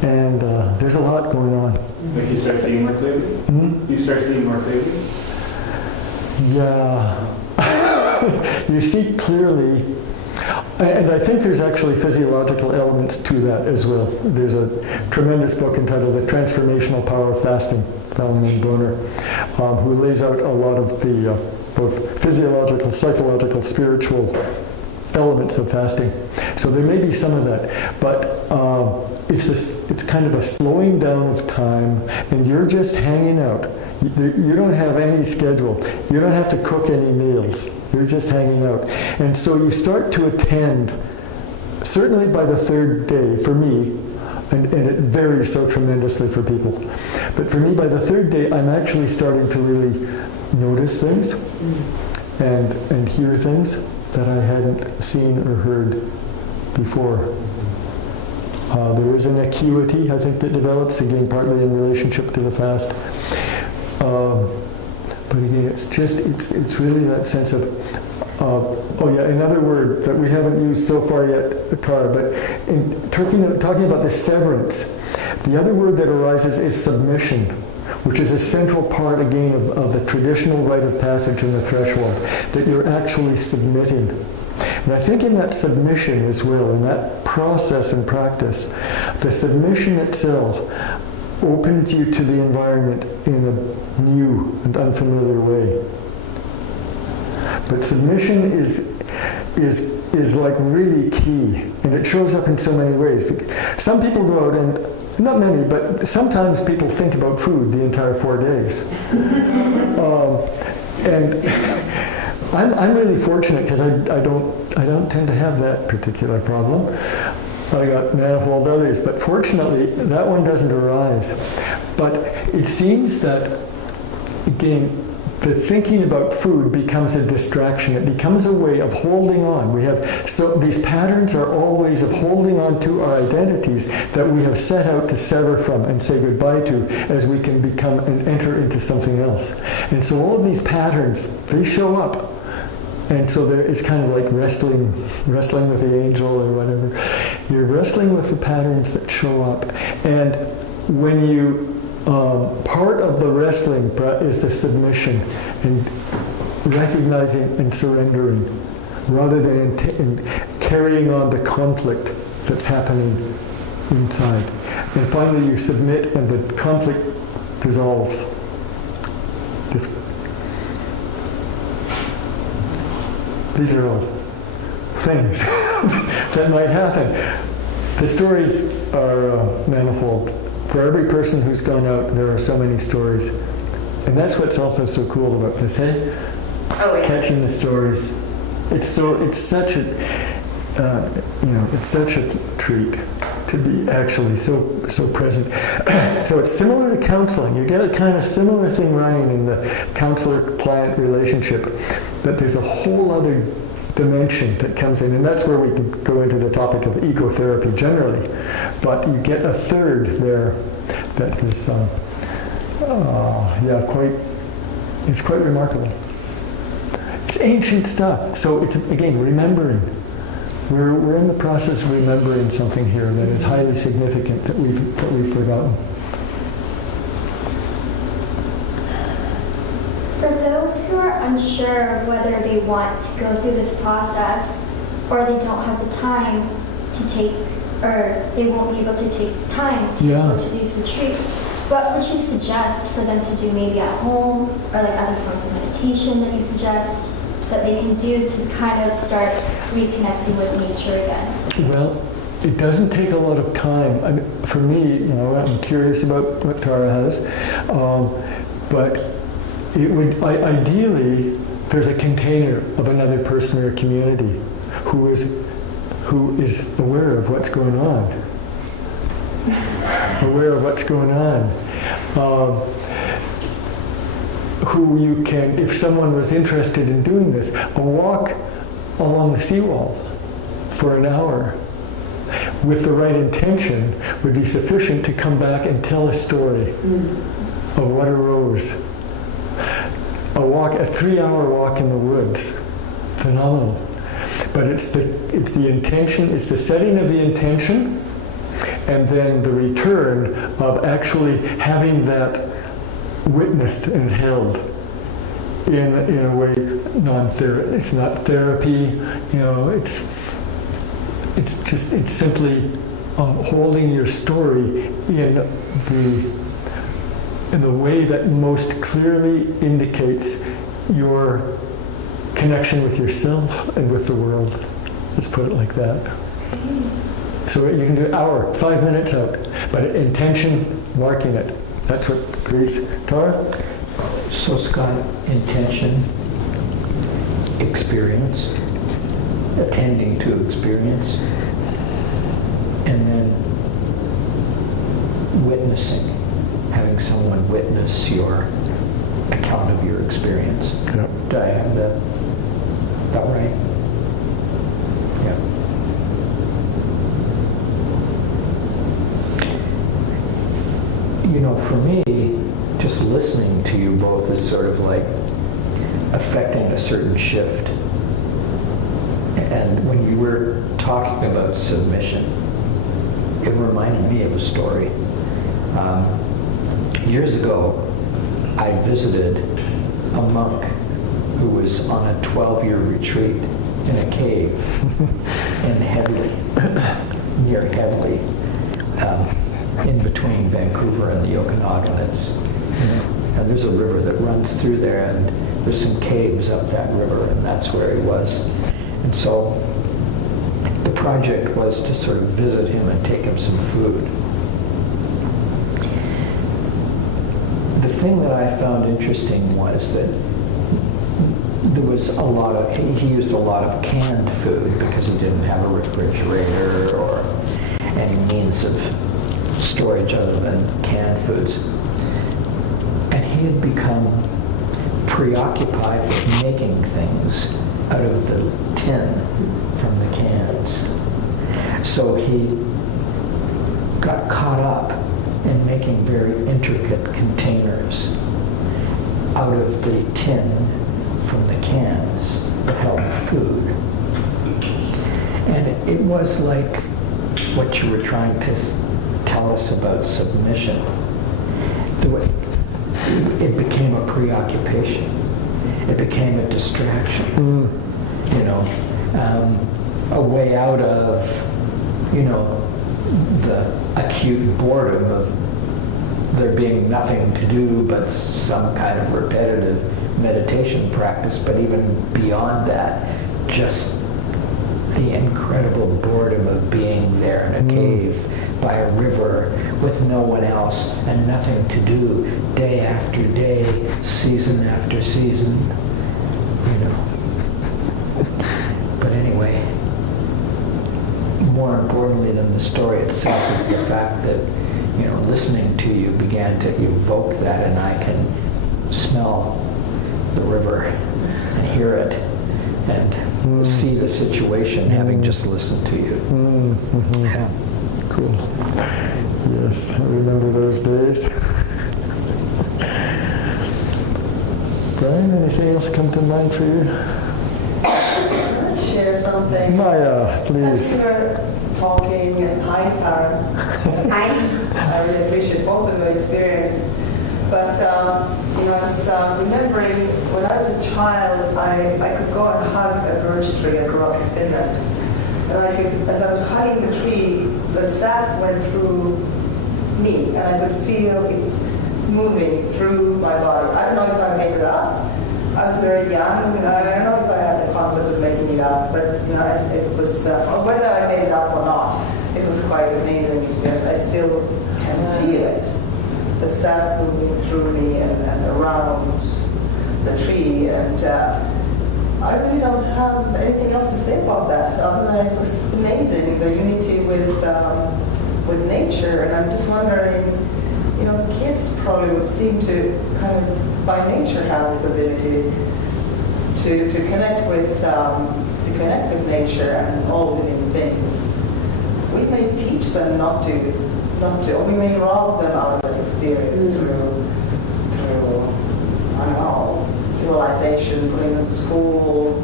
And there's a lot going on. Like you start seeing more clearly? Mm-hmm. You start seeing more clearly? Yeah. You see clearly, and I think there's actually physiological elements to that as well. There's a tremendous book entitled The Transformational Power of Fasting, Donald Bonner, who lays out a lot of the both physiological, psychological, spiritual elements of fasting. So there may be some of that, but it's kind of a slowing down of time, and you're just hanging out. You don't have any schedule. You don't have to cook any meals. You're just hanging out. And so you start to attend, certainly by the third day, for me, and it varies so tremendously for people, but for me, by the third day, I'm actually starting to really notice things and hear things that I hadn't seen or heard before. There is an acuity, I think, that develops, again, partly in relationship to the fast. But again, it's really that sense of, oh yeah, another word that we haven't used so far yet, Tara, but in talking about the severance, the other word that arises is submission, which is a central part, again, of the traditional rite of passage in the threshold, that you're actually submitting. And I think in that submission as well, in that process and practice, the submission itself opens you to the environment in a new and unfamiliar way. But submission is like really key, and it shows up in so many ways. Some people go out and, not many, but sometimes people think about food the entire 4 days. And I'm really fortunate because I don't tend to have that particular problem. I got manifold others, but fortunately that one doesn't arise. But it seems that, again, the thinking about food becomes a distraction. It becomes a way of holding on. These patterns are all ways of holding on to our identities that we have set out to sever from and say goodbye to as we can become and enter into something else. And so all of these patterns, they show up. And so it's kind of like wrestling with the angel or whatever. You're wrestling with the patterns that show up. And when you, part of the wrestling is the submission and recognizing and surrendering rather than carrying on the conflict that's happening inside. And finally you submit and the conflict dissolves. These are all things that might happen. The stories are manifold. For every person who's gone out, there are so many stories. And that's what's also so cool about this, hey? Oh, yeah. Catching the stories. It's such a treat to be actually so present. So it's similar to counseling. You get a kind of similar thing running in the counselor-client relationship, but there's a whole other dimension that comes in, and that's where we can go into the topic of ecotherapy generally. But you get a third there that is, it's quite remarkable. It's ancient stuff, so it's, again, remembering. We're in the process of remembering something here that is highly significant that we've forgotten. For those who are unsure of whether they want to go through this process, or they don't have the time to take, or they won't be able to take time to go to these retreats, what would you suggest for them to do maybe at home, or like other forms of meditation that you suggest that they can do to kind of start reconnecting with nature again? Well, it doesn't take a lot of time. I mean, for me, I'm curious about what Tara has, but it would ideally there's a container of another person or community who is aware of what's going on, who you can, if someone was interested in doing this, a walk along the seawall for an hour with the right intention would be sufficient to come back and tell a story of what arose. A 3-hour walk in the woods, phenomenal. But it's the intention, it's the setting of the intention, and then the return of actually having that witnessed and held in a way non-therapy. It's not therapy, it's simply holding your story in the way that most clearly indicates your connection with yourself and with the world. Let's put it like that. So you can do an hour, 5 minutes out, but intention, marking it. That's what agrees. Tara? So Scott, intention, experience, attending to experience, and then witnessing, having someone witness your account of your experience. Yep. Do I have that about right? Yeah. You know, for me, just listening to you both is sort of like affecting a certain shift. And when you were talking about submission, it reminded me of a story. Years ago, I visited a monk who was on a 12-year retreat in a cave in Headley, near Headley, in between Vancouver and the Okanagan. And there's a river that runs through there, and there's some caves up that river, and that's where he was. And so the project was to sort of visit him and take him some food. The thing that I found interesting was that there was a lot of, he used a lot of canned food because he didn't have a refrigerator or any means of storage other than canned foods. And he had become preoccupied with making things out of the tin from the cans. So he got caught up in making very intricate containers out of the tin from the cans that held food. And it was like what you were trying to tell us about submission. It became a preoccupation. It became a distraction. You know, a way out of, you know, the acute boredom of there being nothing to do but some kind of repetitive meditation practice, but even beyond that, just the incredible boredom of being there in a cave by a river with no one else and nothing to do, day after day, season after season, you know. But anyway, more importantly than the story itself is the fact that, you know, listening to you began to evoke that, and I can smell the river and hear it and see the situation having just listened to you. Yeah. Cool. Yes, I remember those days. Brian, anything else come to mind for you? Share something. Maya, please. As we were talking, and hi Tara. Hi. I really appreciate both of your experience. But you know, I was remembering when I was a child, I could go and hug a birch tree. I grew up in Finland, and I could, as I was hugging the tree, the sap went through me, and I could feel it moving through my body. I don't know if I made it up. I was very young, and I don't know if I had the concept of making it up, but you know, it was, or whether I made it up or not, it was quite an amazing experience. I still can feel it, the sap moving through me and around the tree, and I really don't have anything else to say about that, other than it was amazing, the unity with nature, and I'm just wondering, you know, kids probably would seem to kind of by nature have this ability to connect with nature and all living things. We may teach them not to, or we may rob them out of that experience through I don't know, civilization, putting them to school,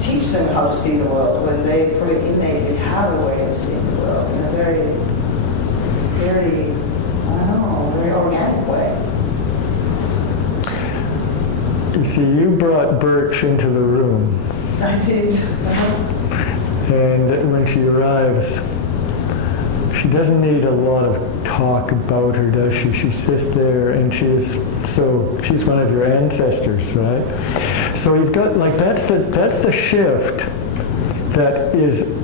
teach them how to see the world when they probably innately have a way of seeing the world in a very, very, I don't know, very organic way. You see, you brought Birch into the room, I did. and when she arrives, she doesn't need a lot of talk about her, does she? She sits there and she's one of your ancestors, right? So you've got, like, that's the shift that is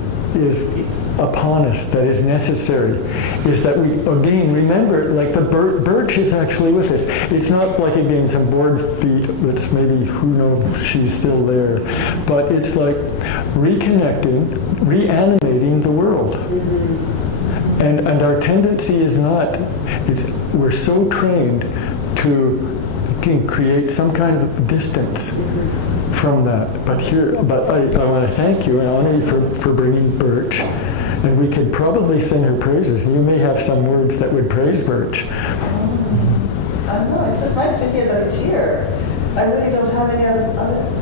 upon us, that is necessary, is that we, again, remember, like, the birch is actually with us. It's not like, again, some board feet that's maybe, who knows, she's still there. But it's like reconnecting, reanimating the world. And our tendency is not, we're so trained to, again, create some kind of distance from that. But I want to thank you and honor you for bringing birch. And we could probably sing her praises. You may have some words that would praise birch. I don't know, it's just nice to hear that it's here. I really don't have any other,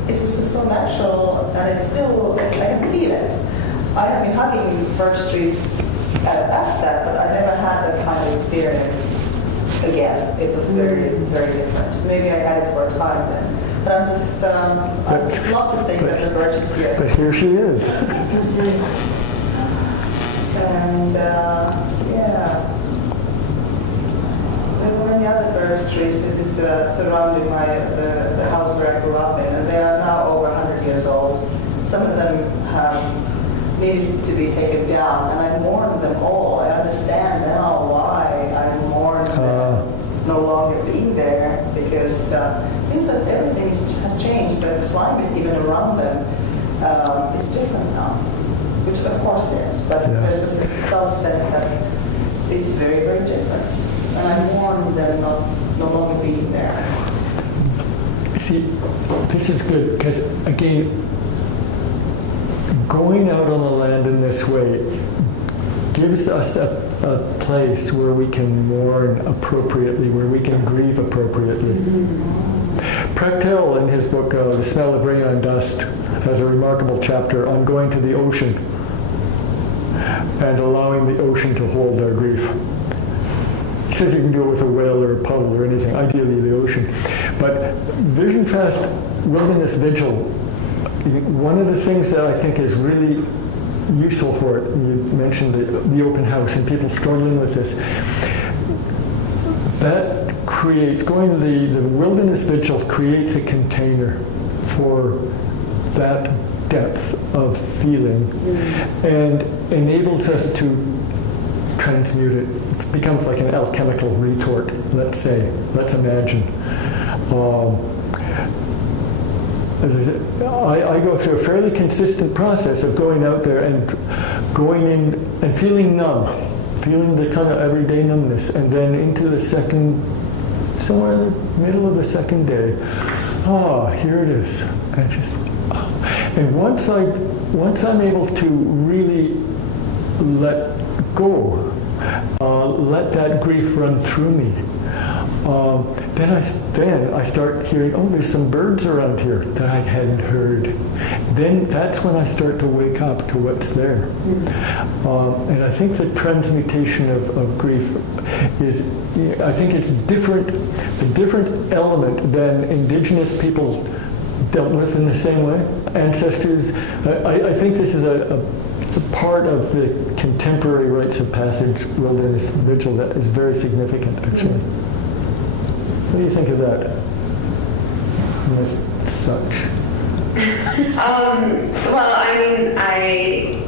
it was just so natural, and it's still, I can feel it. I have been hugging birch trees after that, but I never had that kind of experience again. It was very, very different. Maybe I had it for a time then. But I just love to think that the birch is here. But here she is. And yeah, there were many other birch trees that is surrounding the house where I grew up in, and they are now over 100 years old. Some of them have needed to be taken down, and I mourn them all. I understand now why I mourn them no longer being there, because it seems that everything has changed. The climate even around them is different now. Which of course it is, but there's this subtle sense that it's very, very different. And I mourn them no longer being there. See, this is good, because again, going out on the land in this way gives us a place where we can mourn appropriately, where we can grieve appropriately. Prechtel, in his book, The Smell of Rain and Dust, has a remarkable chapter on going to the ocean and allowing the ocean to hold our grief. He says you can do it with a whale or a puddle or anything, ideally the ocean. But Vision Fast Wilderness Vigil, one of the things that I think is really useful for it, you mentioned the open house and people struggling with this, that creates, going to the Wilderness Vigil creates a container for that depth of feeling and enables us to transmute it. It becomes like an alchemical retort, let's say. Let's imagine. As I said, I go through a fairly consistent process of going out there and going in and feeling numb, feeling the kind of everyday numbness, and then into the somewhere in the middle of the second day, here it is. And once I'm able to really let go, let that grief run through me, then I start hearing, there's some birds around here that I hadn't heard. Then that's when I start to wake up to what's there. And I think the transmutation of grief is, I think it's a different element than indigenous people dealt with in the same way. Ancestors, I think this is a part of the Contemporary Rites of Passage Wilderness Vigil that is very significant, actually. What do you think of that, Ms. Souch? Well, I mean,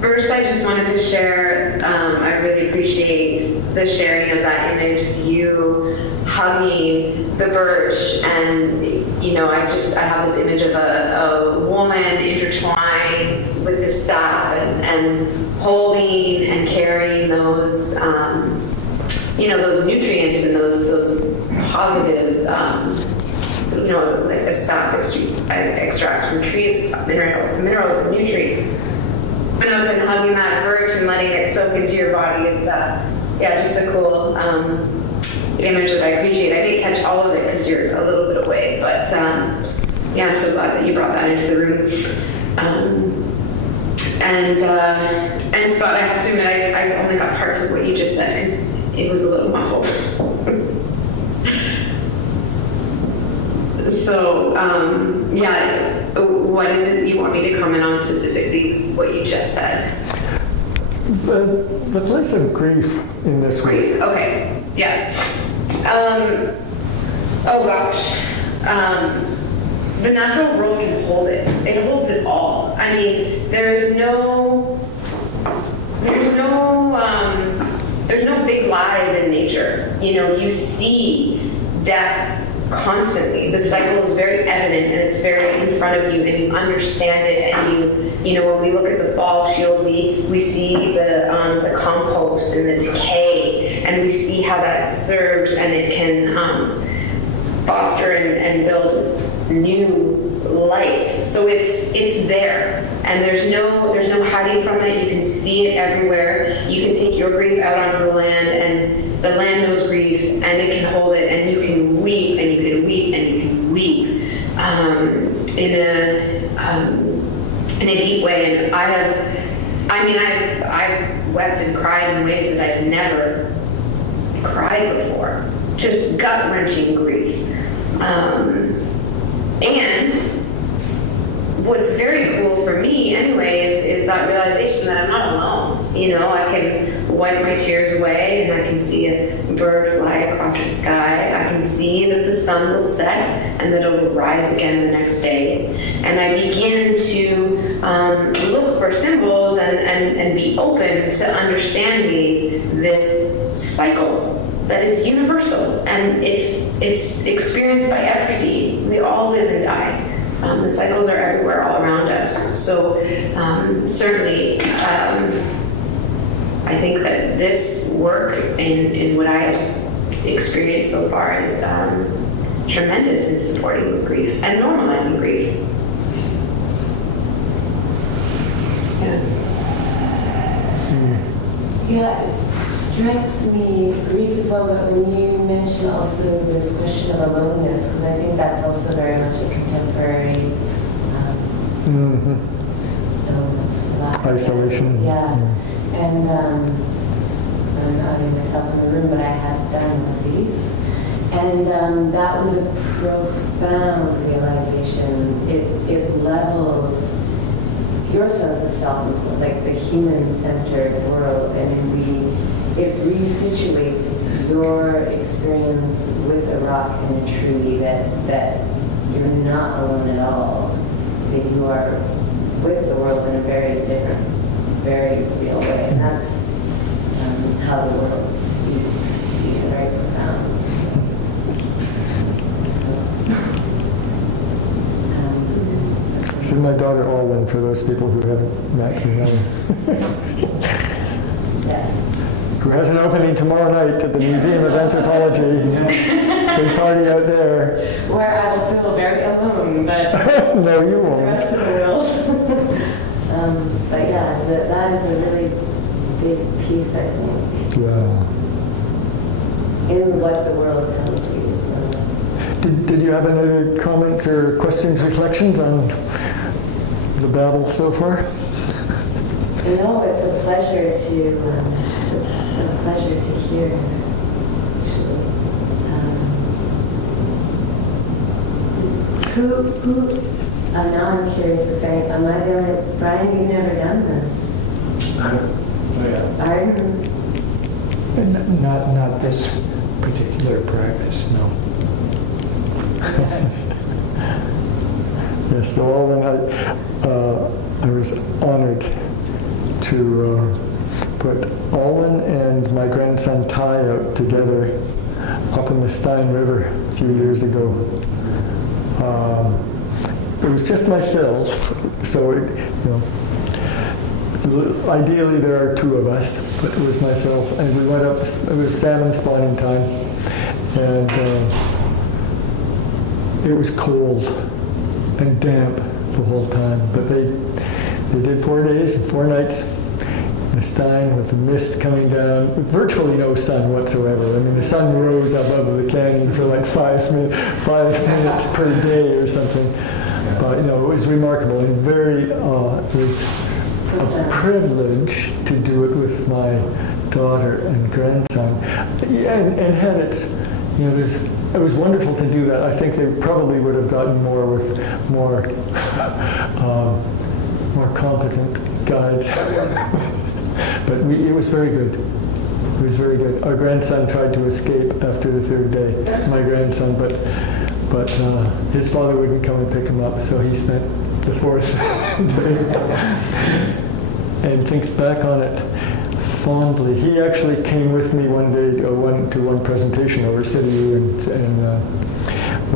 first I just wanted to share, I really appreciate the sharing of that image of you hugging the birch, and I have this image of a woman intertwined with the sap and holding and carrying those, those nutrients and those positive, like the sap extracts from trees. It's got minerals and nutrients. And I've been hugging that birch and letting it soak into your body. It's just a cool image that I appreciate. I didn't catch all of it because you're a little bit away, but I'm so glad that you brought that into the room. And Scott, I have to admit, I only got parts of what you just said. It was a little muffled. So, what is it you want me to comment on specifically, what you just said? the place of grief in this way. Grief, okay, yeah. Oh gosh. The natural world can hold it. It holds it all. I mean, there's no big lies in nature. You know, you see death constantly. The cycle is very evident and it's very in front of you, and you understand it. And you know, when we look at the fall shield, we see the compost and the decay, and we see how that serves, and it can foster and build new life. So it's there, and there's no hiding from it. You can see it everywhere. You can take your grief out onto the land, and the land knows grief, and it can hold it, and you can weep, and you can weep, and you can weep in a deep way. And I've wept and cried in ways that I've never cried before. Just gut-wrenching grief. And what's very cool for me anyway is that realization that I'm not alone. You know, I can wipe my tears away, and I can see a bird fly across the sky. I can see that the sun will set and that it will rise again the next day. And I begin to look for symbols and be open to understanding this cycle that is universal, and it's experienced by everybody. We all live and die. The cycles are everywhere, all around us. So certainly, I think that this work in what I have experienced so far is tremendous in supporting with grief and normalizing grief. Yeah, it strikes me, grief as well, but when you mention also this question of aloneness, because I think that's also very much a contemporary illness. Isolation. Yeah. And I'm not in myself in the room, but I have done one of these. And that was a profound realization. It levels your sense of self, like the human-centered world, and it resituates your experience with a rock and a tree, that you're not alone at all, that you are with the world in a very different, very real way. And that's how the world speaks to you, very profound. This is my daughter Alwyn, for those people who haven't met her. Yes. Who has an opening tomorrow night at the Museum of Anthropology. Big party out there. Where I will feel very alone, but No, you the won't. rest of the world. But yeah, that is a really big piece, I think, Yeah. in what the world tells you. Did you have any other comments or questions, reflections on the battle so far? No, it's a pleasure to hear. Actually, now I'm curious. Am I the only, Brian? You've never done this. Not this particular practice, no. Yes, so Alwyn, I was honored to put Alwyn and my grandson Ty out together up in the Stein River a few years ago. It was just myself, so ideally there are two of us, but it was myself, and we went up. It was salmon spawning time, and it was cold and damp the whole time. But they did 4 days and 4 nights. The Stein with the mist coming down, with virtually no sun whatsoever. I mean, the sun rose above the canyon for like 5 minutes per day or something. But it was remarkable and very. It was a privilege to do it with my daughter and grandson. Yeah, and had its, it was wonderful to do that. I think they probably would have gotten more with more competent guides. But it was very good. It was very good. Our grandson tried to escape after the third day, my grandson, but his father wouldn't come and pick him up, so he spent the fourth day and thinks back on it fondly. He actually came with me one day to one presentation over City U and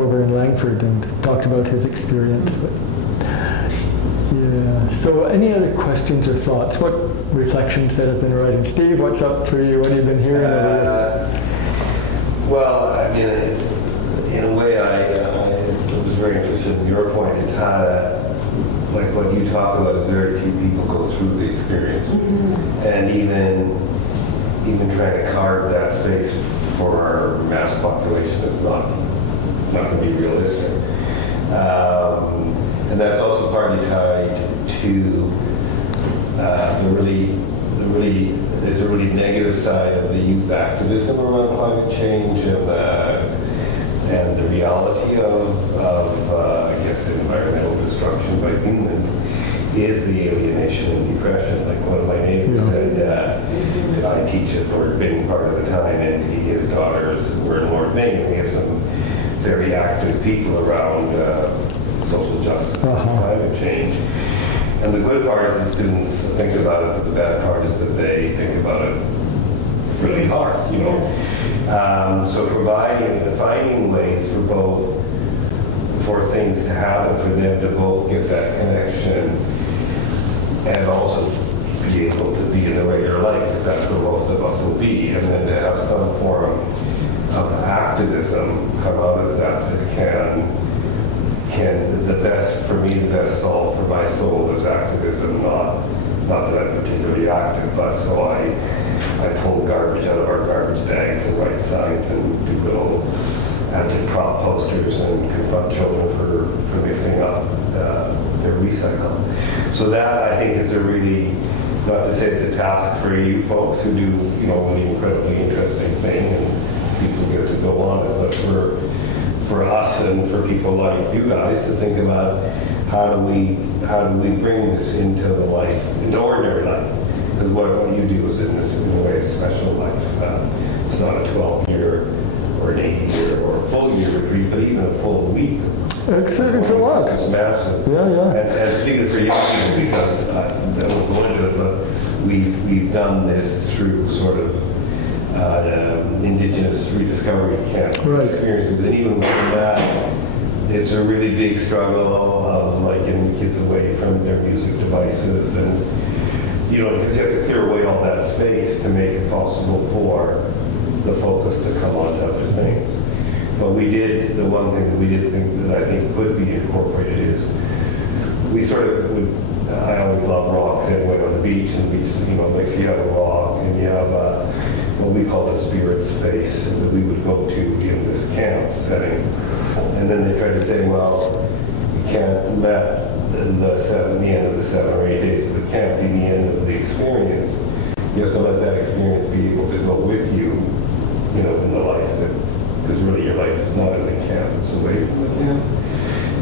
over in Langford and talked about his experience. But, yeah. So any other questions or thoughts? What reflections that have been arising? Steve, what's up for you? What have you been hearing? Well, I mean, in a way, I was very interested in your point is how to, like what you talk about is very few people go through the experience. And even trying to carve that space for our mass population is not going to be realistic. And that's also partly tied to there's a really negative side of the youth activism around climate change and the reality of I guess environmental destruction by humans is the alienation and depression. Like one of my neighbors said, I teach at Lord Byng part of the time, and his daughters were in Lord Byng, and we have some very active people around social justice and climate change. And the good part is the students think about it, but the bad part is that they think about it really hard, you know. So finding ways for things to happen, for them to both get that connection and also be able to be in the regular life, because that's where most of us will be, and then to have some form of activism come out of that the best solve for my soul is activism, not that I'm particularly active, but so I pull garbage out of our garbage bags and write signs and do little anti-prop posters and confront children for mixing up their recycle. So that, I think, is a really, not to say it's a task for you folks who do, you know, really incredibly interesting thing and people get to go on it, but for us and for people like you guys to think about how do we bring this into the life, into ordinary life, because what you do is in a way a special life. It's not a 12-year or an 8-year or a full year retreat, but even a full week. It's a lot. It's massive. Yeah. And particularly for young people, because I won't go into it, but we've done this through sort of indigenous rediscovery camp experiences, and even within that, it's a really big struggle of like getting kids away from their music devices, and you know, because you have to clear away all that space to make it possible for the focus to come on to other things. But the one thing that we did think that I think could be incorporated is we sort of would. I always love rocks anyway on the beach, and the beach, you know, like you have a rock and you have what we call the spirit space that we would go to in this camp setting. And then they tried to say, well, you can't let the end of the 7 or 8 days of the camp be the end of the experience. You have to let that experience be able to go with you, you know, in the life because really your life is not in the camp, it's away from the camp.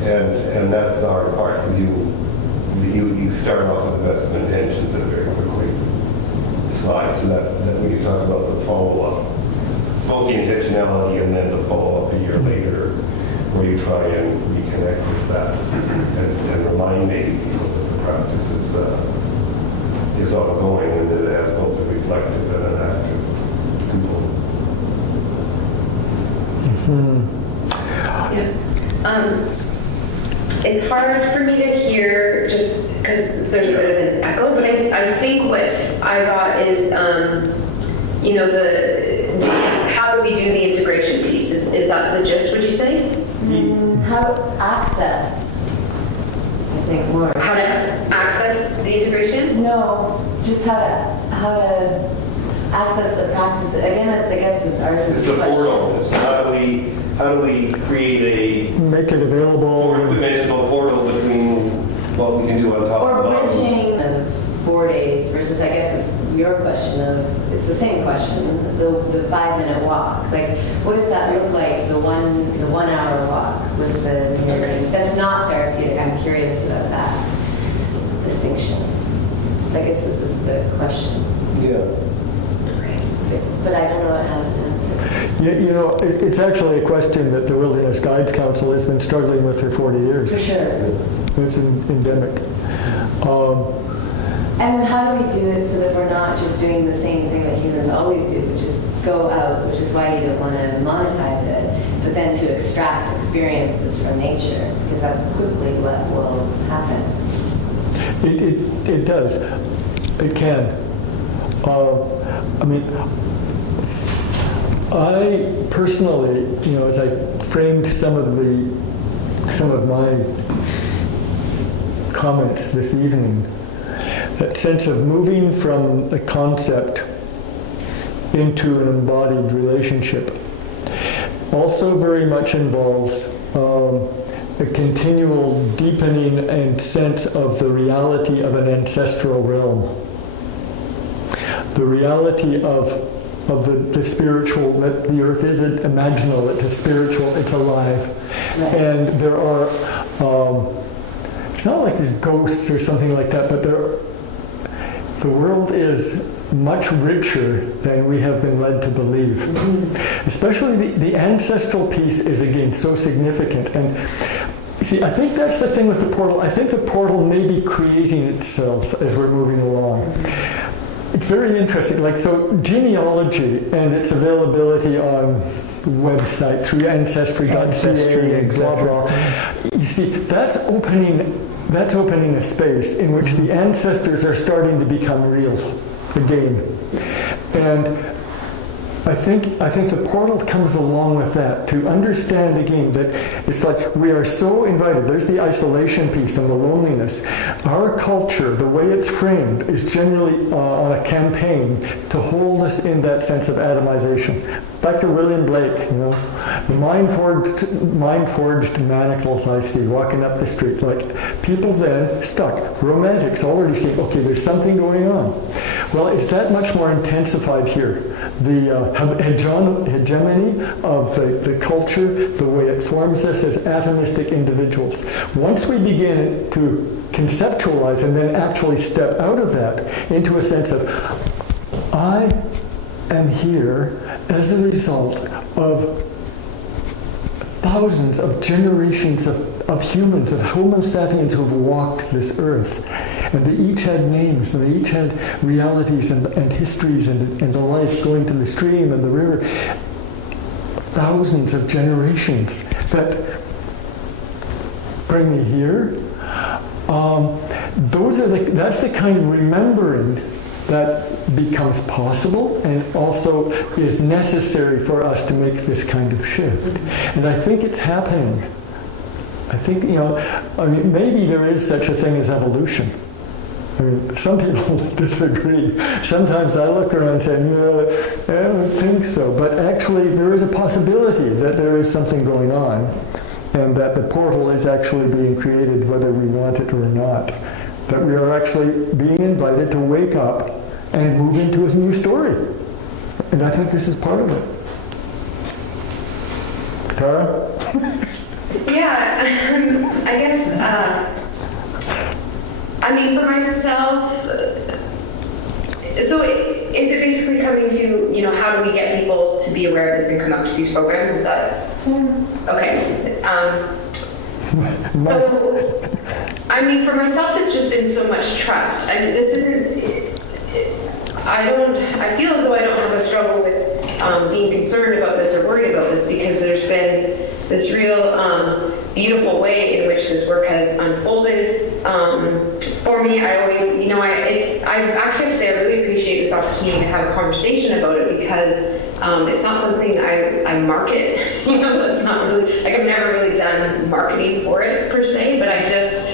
And that's the hard part, because you start off with the best of intentions and very quickly slide. So that when you talk about the follow-up, both the intentionality and then the follow-up a year later, where you try and reconnect with that and remind maybe people that the practice is ongoing and that it has both a reflective and an active component. It's hard for me to hear just because there's a bit of an echo, but I think what I got is, you know, how do we do the integration piece? Is that the gist, would you say? How to access, I think, more. How to access the integration? No, just how to access the practice. Again, I guess it's our It's a portal. It's how do we create Make it available. fourth-dimensional portal between what we can do on top or of others? bridging of 4 days versus, I guess it's your question of, it's the same question, the 5-minute walk. Like, what does that look like, the 1 hour walk with the mirroring? That's not therapeutic. I'm curious about that distinction. I guess this is the question. Yeah. But I don't know it has an answer. You know, it's actually a question that the Wilderness Guides Council has been struggling with for 40 years. For sure. It's endemic. And then how do we do it so that we're not just doing the same thing that humans always do, which is go out, which is why you don't want to monetize it, but then to extract experiences from nature, because that's quickly what will happen. It does. It can. I mean, I personally, you know, as I framed some of my comments this evening, that sense of moving from a concept into an embodied relationship also very much involves a continual deepening and sense of the reality of an ancestral realm. The reality of the spiritual, that the earth isn't imaginal, it's spiritual, it's alive. Right. And there are, it's not like there's ghosts or something like that, but the world is much richer than we have been led to believe. Mm-hmm. Especially the ancestral piece is, again, so significant. And you see, I think that's the thing with the portal. I think the portal may be creating itself as we're moving along. It's very interesting. Like, so genealogy and its availability on website through ancestry.ca and blah, blah. You see, that's opening a space in which the ancestors are starting to become real again. And I think the portal comes along with that, to understand again that it's like we are so invited. There's the isolation piece and the loneliness. Our culture, the way it's framed, is generally on a campaign to hold us in that sense of atomization. Back to William Blake, you know, the mind-forged manacles I see walking up the street. Like, people then stuck. Romantics already saying, okay, there's something going on. Well, it's that much more intensified here. The hegemony of the culture, the way it forms us as atomistic individuals. Once we begin to conceptualize and then actually step out of that into a sense of, I am here as a result of thousands of generations of humans, of Homo sapiens who've walked this earth. And they each had names, and they each had realities and histories and a life going to the stream and the river. Thousands of generations that bring me here. That's the kind of remembering that becomes possible and also is necessary for us to make this kind of shift. And I think it's happening. I think, you know, I mean, maybe there is such a thing as evolution. I mean, some people disagree. Sometimes I look around and say, no, I don't think so. But actually, there is a possibility that there is something going on and that the portal is actually being created whether we want it or not. That we are actually being invited to wake up and move into a new story. And I think this is part of it. Tara? Yeah, I guess, I mean, for myself, so is it basically coming to, you know, how do we get people to be aware of this and come up to these programs? Is that, okay. So, I mean, for myself, it's just been so much trust. I mean, this isn't, I feel as though I don't have a struggle with being concerned about this or worried about this, because there's been this real beautiful way in which this work has unfolded. For me, I always, you know, I actually have to say I really appreciate this opportunity to have a conversation about it, because it's not something I market. You know, it's not really, like, I've never really done marketing for it per se, but I just,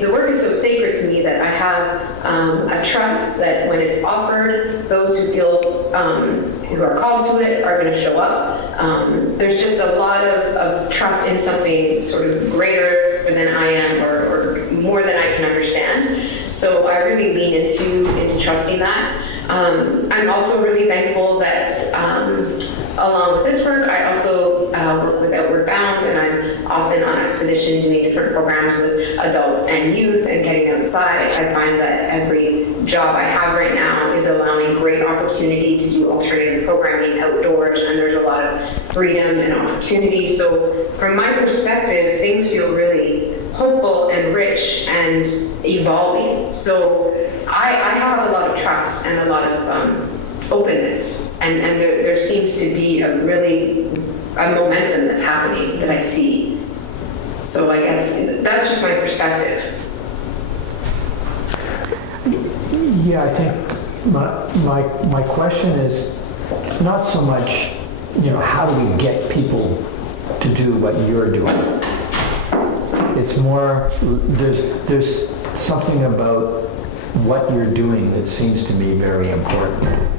the work is so sacred to me that I have a trust that when it's offered, those who feel, who are called to it are going to show up. There's just a lot of trust in something sort of greater than I am, or more than I can understand. So I really lean into trusting that. I'm also really thankful that along with this work, I also work with Outward Bound, and I'm often on expedition doing different programs with adults and youth and getting outside. I find that every job I have right now is allowing great opportunity to do alternative programming outdoors, and there's a lot of freedom and opportunity. So from my perspective, things feel really hopeful and rich and evolving. So I have a lot of trust and a lot of openness, and there seems to be a momentum that's happening that I see. So I guess that's just my perspective. Yeah, I think my question is not so much, how do we get people to do what you're doing? It's more, there's something about what you're doing that seems to me very important.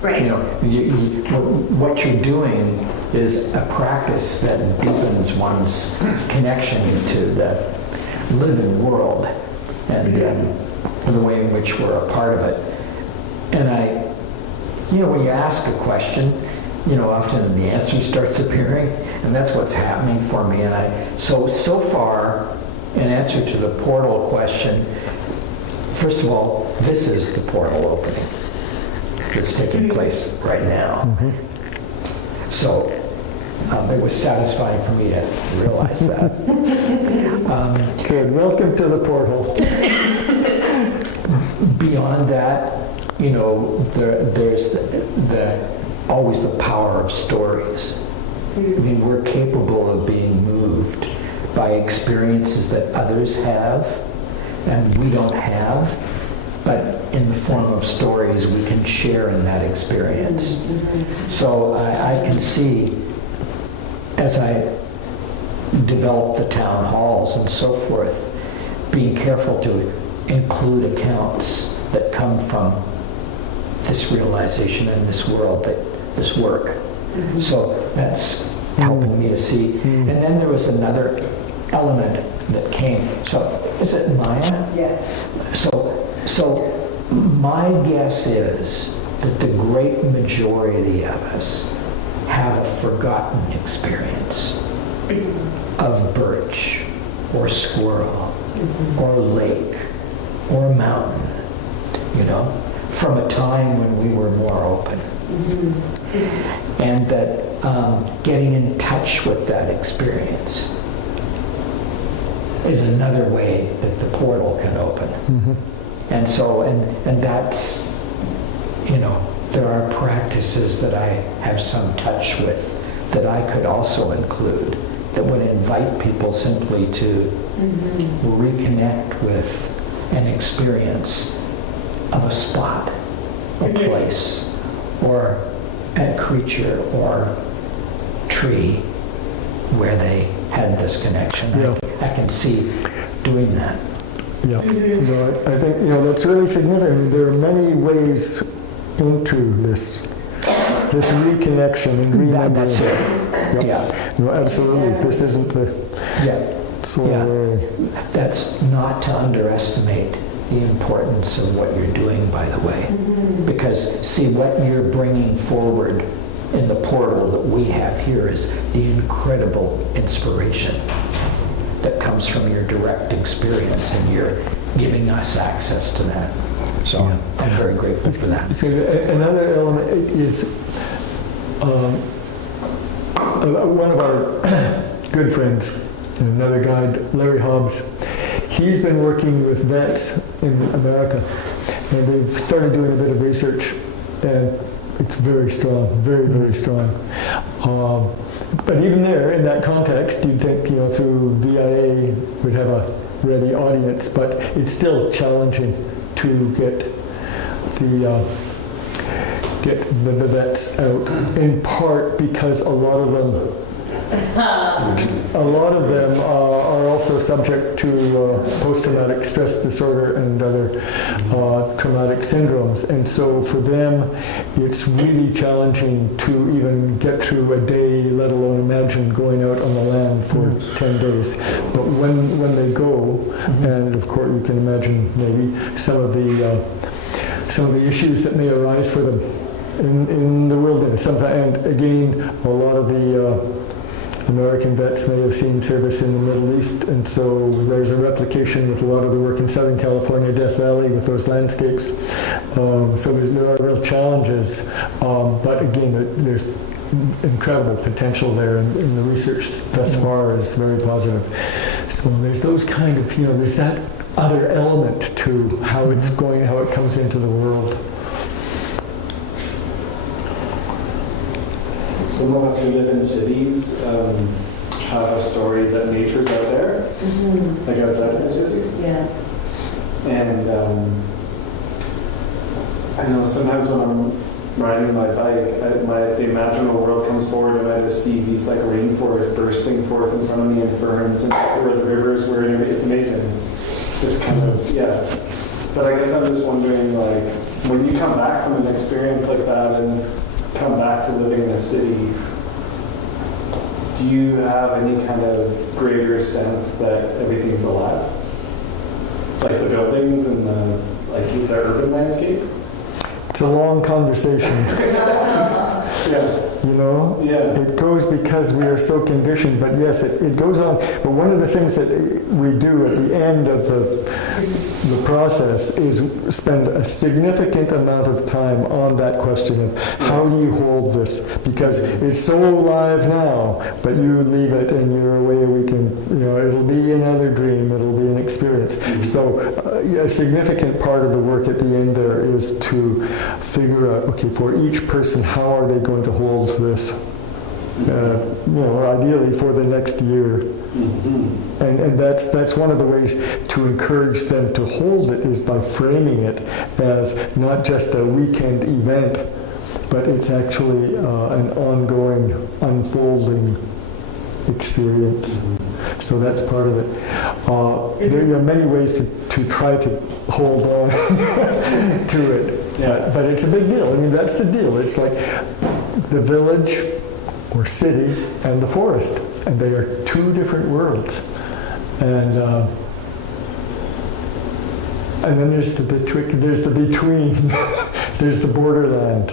Right. What you're doing is a practice that deepens one's connection to the living world and the way in which we're a part of it. And when you ask a question, often the answer starts appearing, and that's what's happening for me. And so far, in answer to the portal question, first of all, this is the portal opening that's taking place right now. Mm-hmm. So it was satisfying for me to realize that. Good. Welcome to the portal. Beyond that, there's always the power of stories. I mean, we're capable of being moved by experiences that others have and we don't have, but in the form of stories we can share in that experience. So I can see, as I develop the town halls and so forth, being careful to include accounts that come from this realization in this world, this work. So that's helping me to see. And then there was another element that came. So is it Maya? Yes. So my guess is that the great majority of us have a forgotten experience of birch or squirrel or lake or mountain, from a time when we were more open. And that getting in touch with that experience is another way that the portal can open. And so, and that's, there are practices that I have some touch with that I could also include that would invite people simply to reconnect with an experience of a spot, a place, or a creature or tree where they had this connection. Yeah. I can see doing that. Yeah, I think that's really significant. There are many ways into this reconnection and remembering. That's it. Yep. Yeah. No, absolutely. This isn't the sort of way. That's not to underestimate the importance of what you're doing, by the way. Because, see, what you're bringing forward in the portal that we have here is the incredible inspiration that comes from your direct experience, and you're giving us access to that. So I'm very grateful for that. So another element is one of our good friends, another guide, Larry Hobbs. He's been working with vets in America, and they've started doing a bit of research, and it's very strong, very, very strong. But even there, in that context, you'd think, through VIA would have a ready audience, but it's still challenging to get the vets out, in part because a lot of them are also subject to post-traumatic stress disorder and other traumatic syndromes. And so for them, it's really challenging to even get through a day, let alone imagine going out on the land for 10 days. But when they go, and of course you can imagine maybe some of the some of the issues that may arise for them in the wilderness. Sometimes, and again, a lot of the American vets may have seen service in the Middle East, and so there's a replication with a lot of the work in Southern California, Death Valley, with those landscapes. So there are real challenges, but again, there's incredible potential there, and the research thus far is very positive. So there's those kind of, there's that other element to how it's going, how it comes into the world. Some of us who live in cities have a story that nature's out there, like outside of the city. Yeah. And I know sometimes when I'm riding my bike, the imaginal world comes forward and I just see these like rainforests bursting forth in front of me and ferns and where the rivers were, and it's amazing. It's kind of, yeah. But I guess I'm just wondering, like, when you come back from an experience like that and come back to living in a city, do you have any kind of greater sense that everything's alive? Like the buildings and the urban landscape? It's a long conversation. Yeah. Yeah. It goes because we are so conditioned, but yes, it goes on. But one of the things that we do at the end of the process is spend a significant amount of time on that question of how do you hold this? Because it's so alive now, but you leave it and you're away a weekend, it'll be another dream, it'll be an experience. So a significant part of the work at the end there is to figure out, okay, for each person, how are they going to hold this? Ideally for the next year. And that's one of the ways to encourage them to hold it, is by framing it as not just a weekend event, but it's actually an ongoing, unfolding experience. So that's part of it. There are many ways to try to hold on to it, but it's a big deal. I mean, that's the deal. It's like the village or city and the forest, and they are two different worlds. And then there's the between, there's the borderland.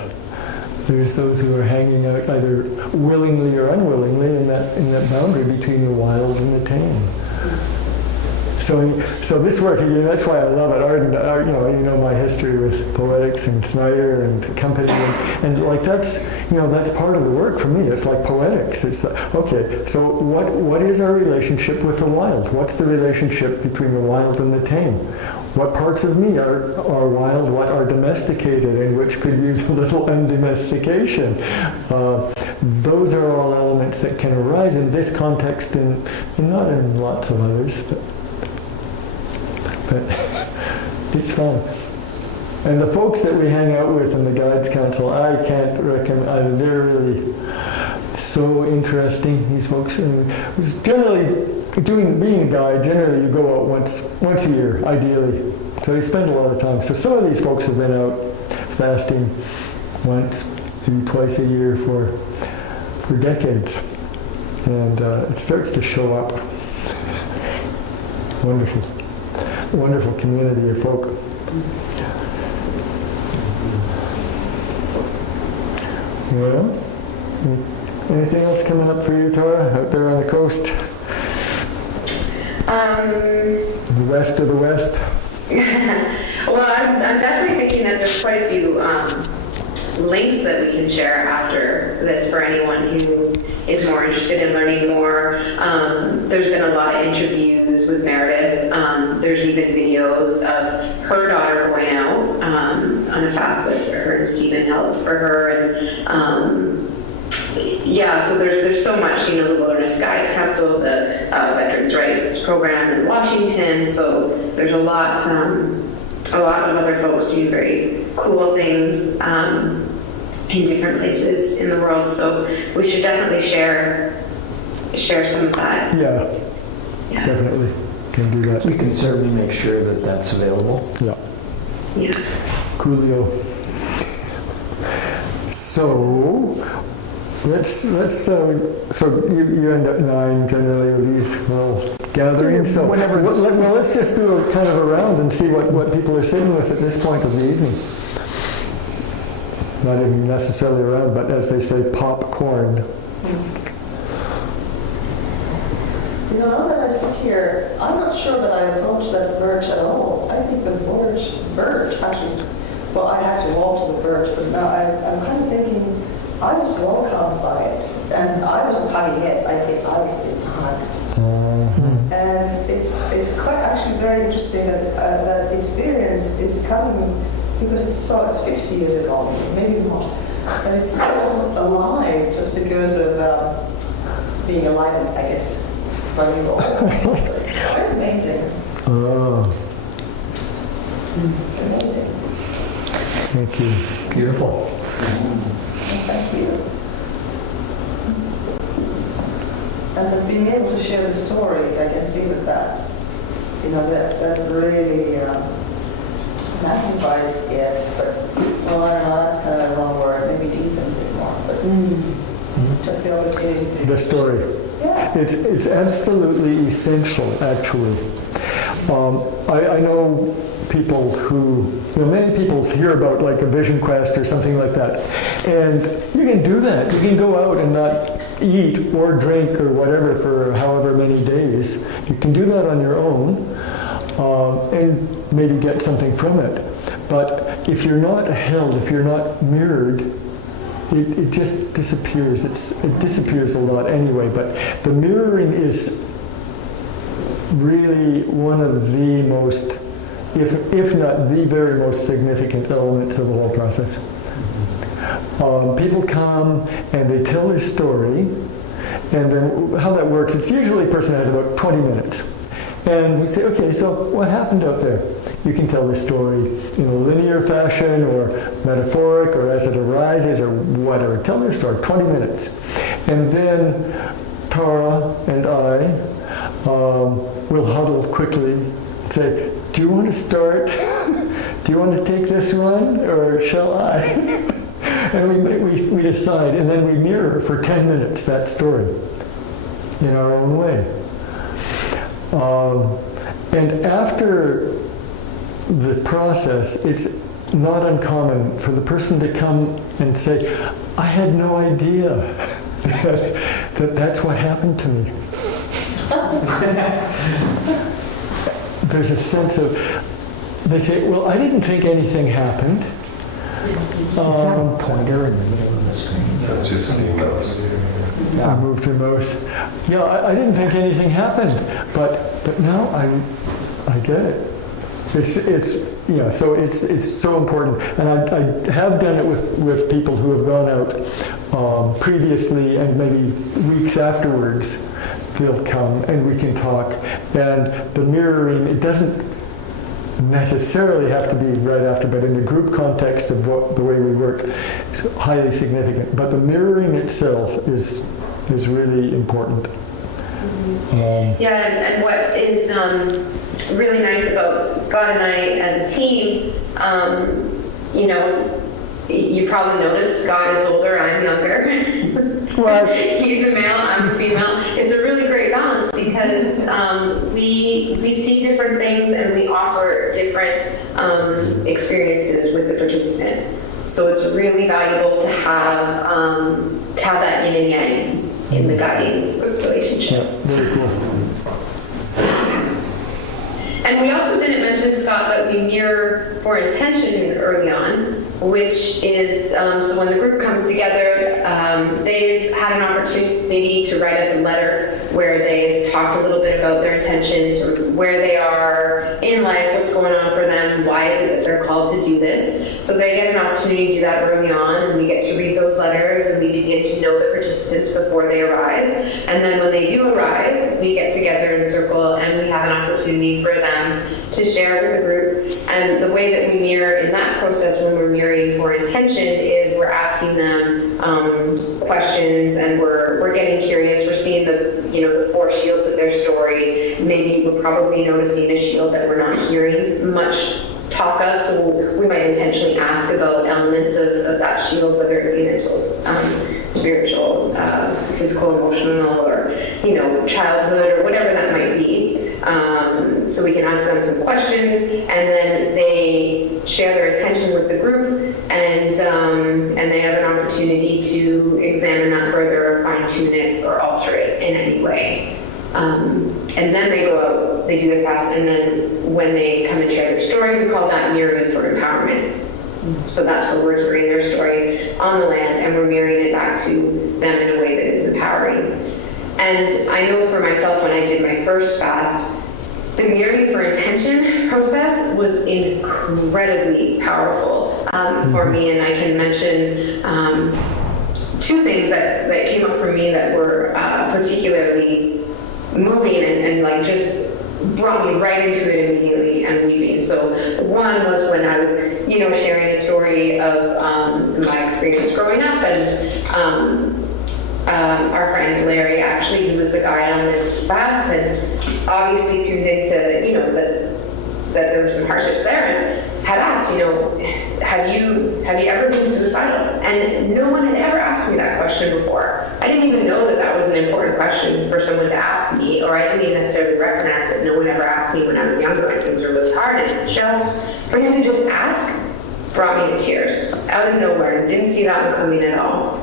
There's those who are hanging out either willingly or unwillingly in that boundary between the wild and the tame. So this work, that's why I love it. Art, my history with poetics and Snyder and company, and like that's part of the work for me. It's like poetics. It's okay. So what is our relationship with the wild? What's the relationship between the wild and the tame? What parts of me are wild? What are domesticated, and which could use a little undomestication? Those are all elements that can arise in this context, and not in lots of others. But it's fun. And the folks that we hang out with in the Guides Council, I can't recommend, they're really so interesting, these folks. And generally, being a guide, generally you go out once a year, ideally. So you spend a lot of time. So some of these folks have been out fasting once, maybe twice a year for decades. And it starts to show up. Wonderful. Wonderful community of folk. Well, anything else coming up for you, Tara, out there on the coast? The west of the west? Well, I'm definitely thinking that there's quite a few links that we can share after this for anyone who is more interested in learning more. There's been a lot of interviews with Meredith. There's even videos of her daughter going out on a fast that her and Stephen held for her. And so there's so much, the Wilderness Guides Council, the Veterans Rights Program in Washington. So there's a lot of other folks doing very cool things in different places in the world. So we should definitely share some of that. Yeah. Definitely can do that. We can certainly make sure that that's available. Yeah. Yeah. Coolio. So, So you end at 9 generally with these little gatherings. So Whenever it's- well, let's just do a kind of a round and see what people are sitting with at this point of the evening. Not even necessarily around, but as they say, popcorn. You know, now that I sit here, I'm not sure that I approach that birch at all. I think the birch actually, well, I had to walk to the birch, but now I'm kind of thinking, I was welcomed by it. And I wasn't hugging it, I think I was being hugged. And it's quite actually very interesting that that experience is coming, because it's 50 years ago, maybe more. And it's so alive just because of being alive, I guess. Running all. It's quite amazing. Amazing. Thank you. Beautiful. Thank you. And being able to share the story, I can see that, you know, that really magnifies it, but, well, I don't know, that's kind of a wrong word, maybe deepens it more, but just the opportunity to... The story. Yeah. It's absolutely essential, actually. I know people who, many people hear about like a vision quest or something like that, and you can do that. You can go out and not eat or drink or whatever for however many days. You can do that on your own and maybe get something from it. But if you're not held, if you're not mirrored, it just disappears. It disappears a lot anyway, but the mirroring is really one of the most, if not the very most significant elements of the whole process. People come and they tell their story, and then how that works, it's usually a person has about 20 minutes. And we say, okay, so what happened out there? You can tell the story in a linear fashion or metaphoric or as it arises or whatever. Tell their story, 20 minutes. And then Tara and I will huddle quickly and say, do you want to start? Do you want to take this one or shall I? And we decide, and then we mirror for 10 minutes that story in our own way. And after the process, it's not uncommon for the person to come and say, I had no idea that that's what happened to me. There's a sense of, they say, well, I didn't think anything happened. Is that a pointer in the middle of the screen? That's just seeing those. I moved your mouse. Yeah, I didn't think anything happened, but now I get it. So it's so important, and I have done it with people who have gone out previously, and maybe weeks afterwards they'll come and we can talk. And the mirroring, it doesn't necessarily have to be right after, but in the group context of the way we work, it's highly significant. But the mirroring itself is really important. And what is really nice about Scott and I as a team, you probably noticed Scott is older, I'm younger. He's a male, I'm a female. It's a really great balance because we see different things and we offer different experiences with the participant. So it's really valuable to have that yin and yang in the guiding relationship. Yeah, very cool. And we also didn't mention, Scott, that we mirror for intention early on, which is, so when the group comes together, they've had an opportunity to write us a letter where they've talked a little bit about their intentions, or where they are in life, what's going on for them, why is it that they're called to do this. So they get an opportunity to do that early on, and we get to read those letters, and we begin to know the participants before they arrive. And then when they do arrive, we get together in a circle, and we have an opportunity for them to share with the group. And the way that we mirror in that process when we're mirroring for intention is we're asking them questions, and we're getting curious. We're seeing the four shields of their story. Maybe we're probably noticing a shield that we're not hearing much talk of, so we might intentionally ask about elements of that shield, whether it be mental, spiritual, physical, emotional, or, you know, childhood, or whatever that might be. So we can ask them some questions, and then they share their attention with the group, and they have an opportunity to examine that further, or fine-tune it, or alter it in any way. And then they go out, they do their fast, and then when they come and share their story, we call that mirroring for empowerment. So that's where we're hearing their story on the land, and we're mirroring it back to them in a way that is empowering. And I know for myself, when I did my first fast, the mirroring for intention process was incredibly powerful for me. And I can mention two things that came up for me that were particularly moving and like just brought me right into it immediately and weeping. So one was when I was, you know, sharing a story of my experience growing up, and our friend Larry, actually, who was the guide on this fast, had obviously tuned into, you know, that there were some hardships there, and had asked, you know, have you ever been suicidal? And no one had ever asked me that question before. I didn't even know that that was an important question for someone to ask me, or I didn't even necessarily recognize that no one ever asked me when I was younger and things were really hard. And just for him to just ask brought me to tears out of nowhere. Didn't see that one coming at all.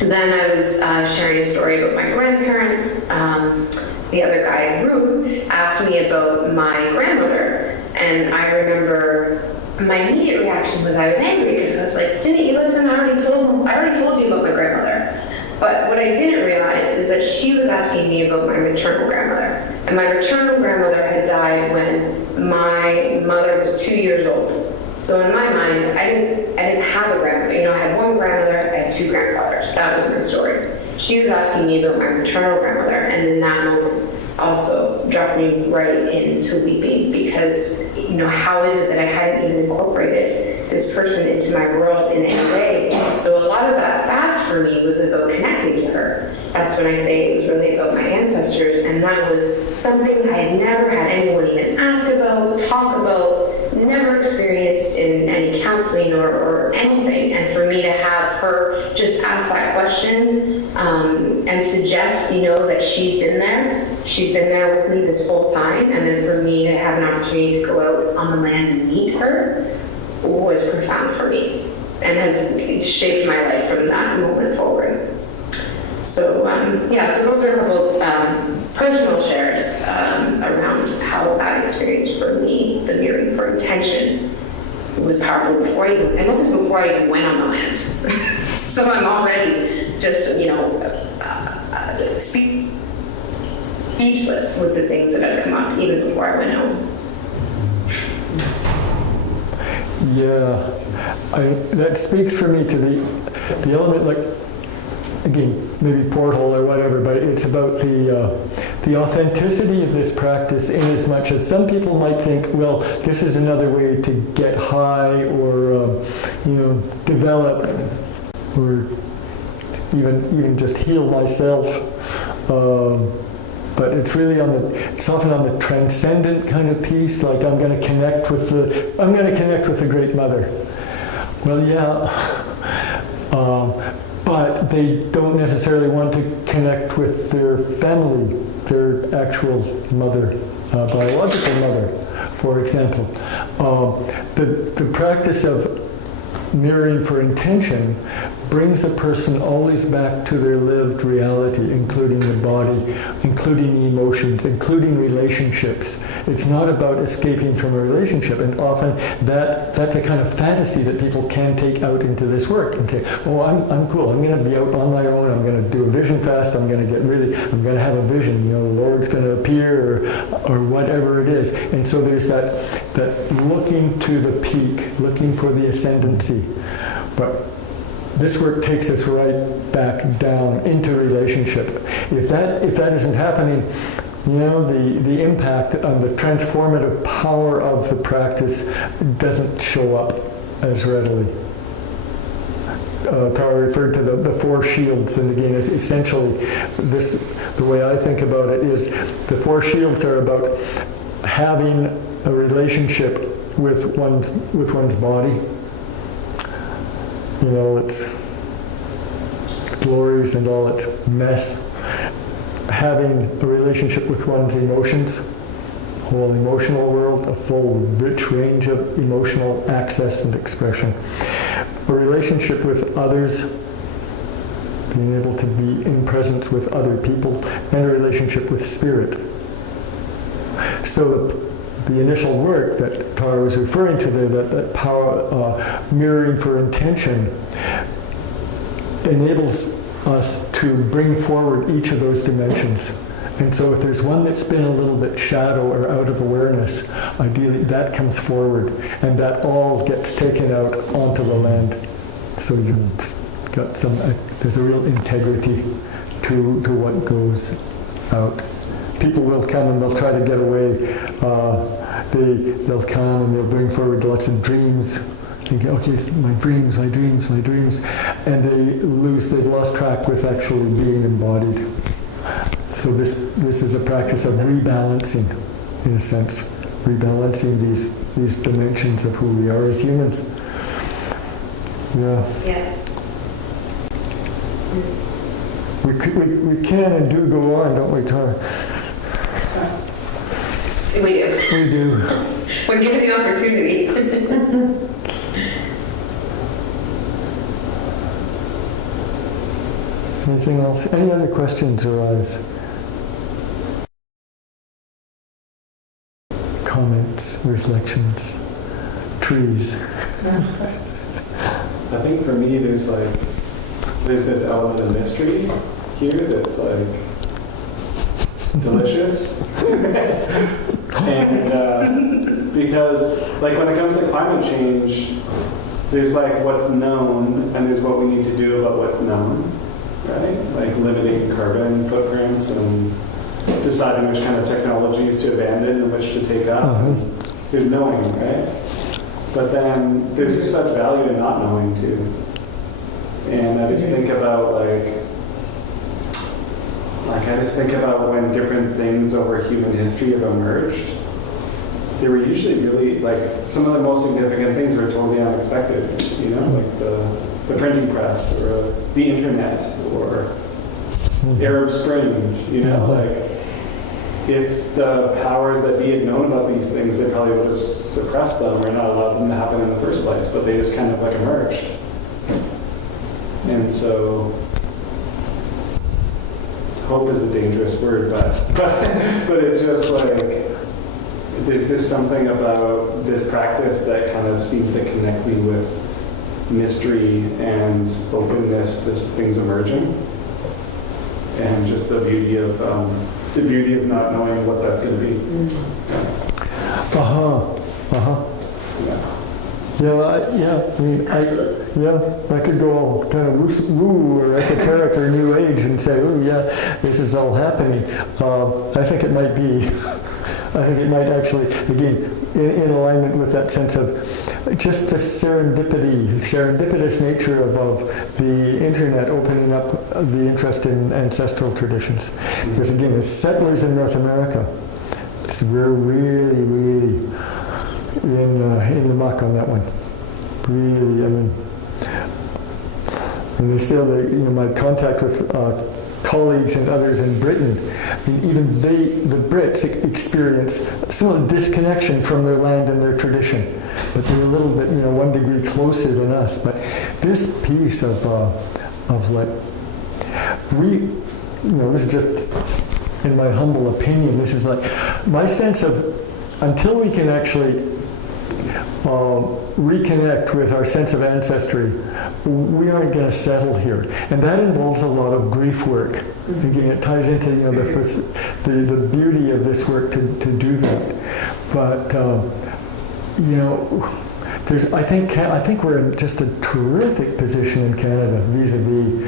Then I was sharing a story about my grandparents. The other guy, Ruth, asked me about my grandmother. And I remember my immediate reaction was I was angry, because I was like, didn't you listen? I already told you about my grandmother. But what I didn't realize is that she was asking me about my maternal grandmother. And my maternal grandmother had died when my mother was 2 years old. So in my mind, I didn't have a grandmother. You know, I had one grandmother, I had two grandfathers. That was my story. She was asking me about my maternal grandmother, and in that moment also dropped me right into weeping, because, you know, how is it that I hadn't even incorporated this person into my world in any way? So a lot of that fast for me was about connecting to her. That's when I say it was really about my ancestors, and that was something I had never had anyone even ask about, talk about, never experienced in any counseling or anything. And for me to have her just ask that question and suggest, you know, that she's been there with me this whole time, and then for me to have an opportunity to go out on the land and meet her was profound for me, and has shaped my life from that moment forward. So so those are a couple personal shares around how that experience for me, the mirroring for intention, was powerful before I even, and this is before I even went on the land. So I'm already just, you know, speechless with the things that have come up even before I went home. Yeah, that speaks for me to the element, like, again, maybe portal or whatever, but it's about the authenticity of this practice, in as much as some people might think, well, this is another way to get high, or you know, develop, or even just heal myself. But it's really it's often on the transcendent kind of piece, like I'm going to connect with the Great Mother. Well, yeah. But they don't necessarily want to connect with their family, their actual mother, biological mother, for example. The practice of mirroring for intention brings a person always back to their lived reality, including the body, including the emotions, including relationships. It's not about escaping from a relationship, and often that's a kind of fantasy that people can take out into this work and say, oh, I'm cool, I'm going to be out on my own, I'm going to do a vision fast, I'm going to have a vision, you know, the Lord's going to appear, or whatever it is. And so there's that looking to the peak, looking for the ascendancy. But this work takes us right back down into relationship. If that isn't happening, you know, the impact on the transformative power of the practice doesn't show up as readily. Tara referred to the four shields, and again, it's essentially the way I think about it is the four shields are about having a relationship with one's body. You know, it's glories and all its mess. Having a relationship with one's emotions, whole emotional world, a full rich range of emotional access and expression. A relationship with others, being able to be in presence with other people, and a relationship with spirit. So the initial work that Tara was referring to there, that power, mirroring for intention, enables us to bring forward each of those dimensions. And so if there's one that's been a little bit shadow or out of awareness, ideally that comes forward, and that all gets taken out onto the land. So you've got some, there's a real integrity to what goes out. People will come and they'll try to get away. They'll come and they'll bring forward lots of dreams. Thinking, okay, my dreams, and they've lost track with actually being embodied. So this is a practice of rebalancing, in a sense, rebalancing these dimensions of who we are as humans. Yeah. We can and do go on, don't we, Tara? We do. We do. When given the opportunity. Anything else? Any other questions arise? Comments, reflections, trees. I think for me, there's this element of mystery here that's like delicious. And because like when it comes to climate change, there's like what's known and there's what we need to do about what's known, right? Like limiting carbon footprints and deciding which kind of technologies to abandon and which to take up. There's knowing, right? But then there's just such value in not knowing too. And I just think about when different things over human history have emerged, they were usually really, like, some of the most significant things were totally unexpected, you know, like the printing press or the internet or Arab Spring, you know, like, if the powers that be had known about these things, they probably would have suppressed them or not allowed them to happen in the first place, but they just kind of like emerged. And so, hope is a dangerous word, but it just like, there's just something about this practice that kind of seems to connect me with mystery and openness to things emerging, and just the beauty of not knowing what that's going to be. I could go all kind of woo or esoteric or new age and say, oh yeah, this is all happening. I think it might actually, again, in alignment with that sense of just the serendipitous nature of the internet opening up the interest in ancestral traditions. Because again, as settlers in North America, we're really, really in the muck on that one. Really, I mean, and they still, my contact with colleagues and others in Britain, I mean, even the Brits experience similar disconnection from their land and their tradition, but they're a little bit, 1 degree closer than us. But this piece of like, this is just, in my humble opinion, this is like, my sense of, until we can actually reconnect with our sense of ancestry, we aren't going to settle here, and that involves a lot of grief work. Again, it ties into the beauty of this work to do that. But I think we're in just a terrific position in Canada vis-a-vis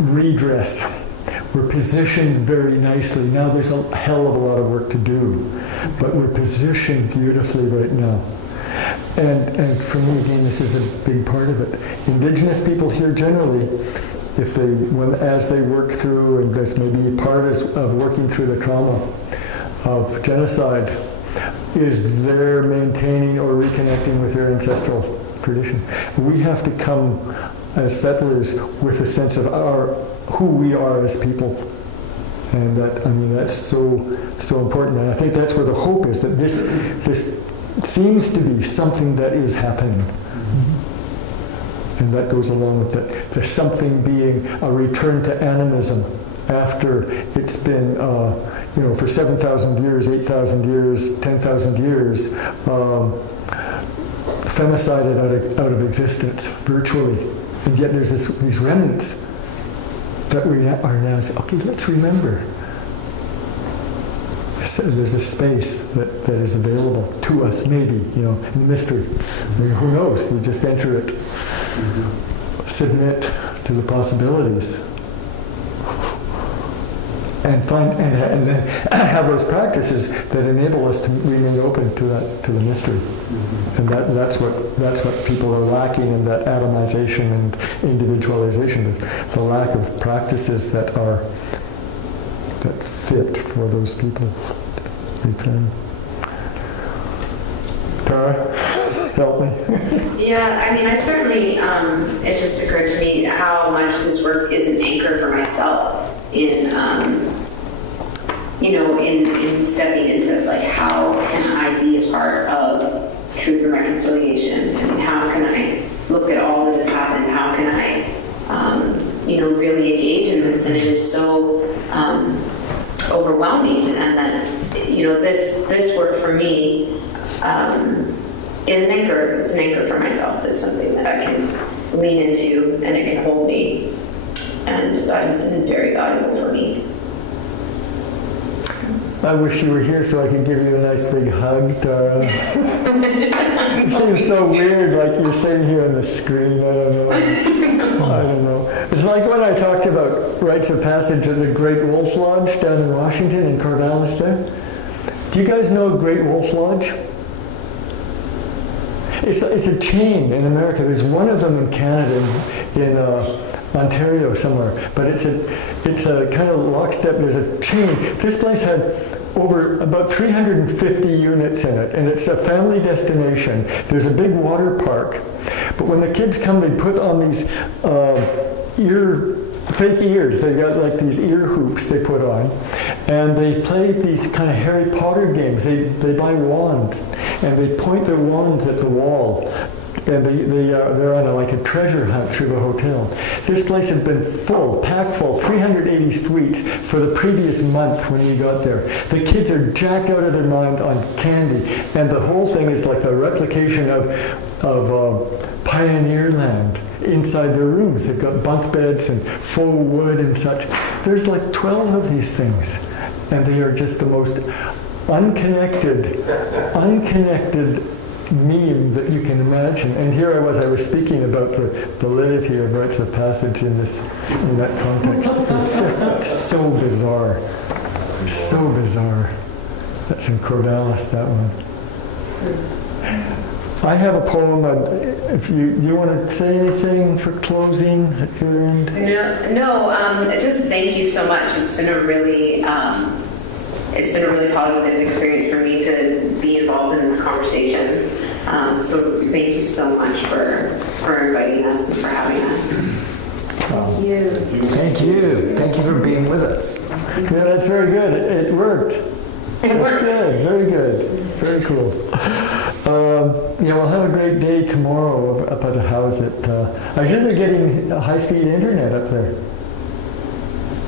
redress. We're positioned very nicely. Now there's a hell of a lot of work to do, but we're positioned beautifully right now. And for me, again, this is a big part of it. Indigenous people here generally, as they work through, and this may be part of working through the trauma of genocide, is they're maintaining or reconnecting with their ancestral tradition. We have to come as settlers with a sense of who we are as people. And that, I mean, that's so important. And I think that's where the hope is, that this seems to be something that is happening. And that goes along with it. There's something being a return to animism after it's been, for 7,000 years, 8,000 years, 10,000 years, femicided out of existence, virtually. And yet there's these remnants that we are now saying, okay, let's remember. There's a space that is available to us, maybe, in the mystery. I mean, who knows? We just enter it, submit to the possibilities, and then have those practices that enable us to remain open to the mystery. And that's what people are lacking in that atomization and individualization, the lack of practices that fit for those people's return. Tara, help me. Yeah, I mean, I certainly, it just occurred to me how much this work is an anchor for myself in stepping into, like, how can I be a part of truth and reconciliation, and how can I look at all that has happened, how can I, really engage in this, and it is so overwhelming, and that, this work for me is an anchor. It's an anchor for myself. It's something that I can lean into, and it can hold me, and that has been very valuable for me. I wish you were here so I could give you a nice big hug, Tara. It seems so weird, like you're sitting here on the screen. I don't know. It's like when I talked about rites of passage at the Great Wolf Lodge down in Washington, in Corvallis there. Do you guys know Great Wolf Lodge? It's a chain in America. There's one of them in Canada, in Ontario somewhere, but it's a kind of lockstep. There's a chain. This place had over about 350 units in it, and it's a family destination. There's a big water park, but when the kids come, they put on these fake ears. They got like these ear hoops they put on, and they play these kind of Harry Potter games. They buy wands, and they point their wands at the wall. And they're on a treasure hunt through the hotel. This place had been packed full, 380 suites for the previous month when we got there. The kids are jacked out of their mind on candy, and the whole thing is like a replication of pioneer land inside their rooms. They've got bunk beds and faux wood and such. There's like 12 of these things, and they are just the most unconnected meme that you can imagine. And here I was speaking about the validity of rites of passage in that context. It's just so bizarre. So bizarre. That's in Corvallis, that one. I have a poem. If you want to say anything for closing at your end? No, just thank you so much. It's been a really positive experience for me to be involved in this conversation. So thank you so much for inviting us and for having us. Thank you. Thank you. Thank you for being with us. Yeah, that's very good. It worked. It worked. Good. Very good. Very cool. We'll have a great day tomorrow up at the house. I hear they're getting high-speed internet up there.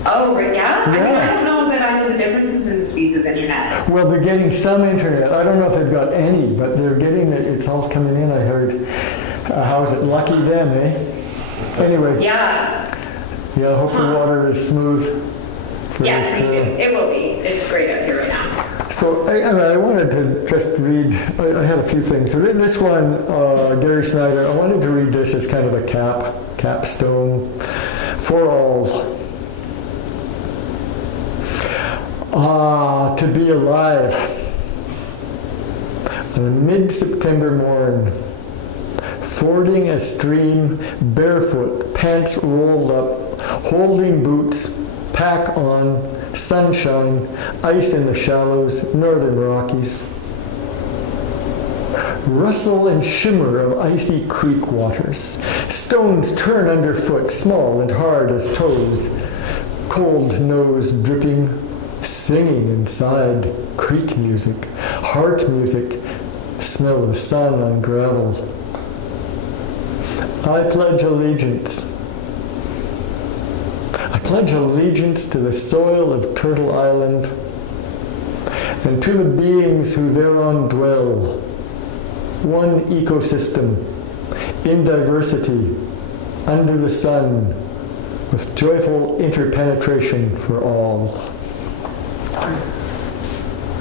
Oh, yeah? Yeah. I mean, I don't know that I know the differences in the speeds of internet. Well, they're getting some internet. I don't know if they've got any, but they're getting it. It's all coming in, I heard. How's it? Lucky them, eh? Anyway. Yeah. Yeah, I hope the water is smooth. Yes, me too. It will be. It's great up here right now. So I wanted to just read, I had a few things. So this one, Gary Snyder, I wanted to read this as kind of a capstone for all. To be alive on a mid-September morn, fording a stream, barefoot, pants rolled up, holding boots, pack on, sunshine, ice in the shallows, northern Rockies. Rustle and shimmer of icy creek waters. Stones turn underfoot, small and hard as toes. Cold nose dripping, singing inside. Creek music, heart music, smell of sun on gravel. I pledge allegiance. I pledge allegiance to the soil of Turtle Island and to the beings who thereon dwell. One ecosystem, in diversity, under the sun, with joyful interpenetration for all.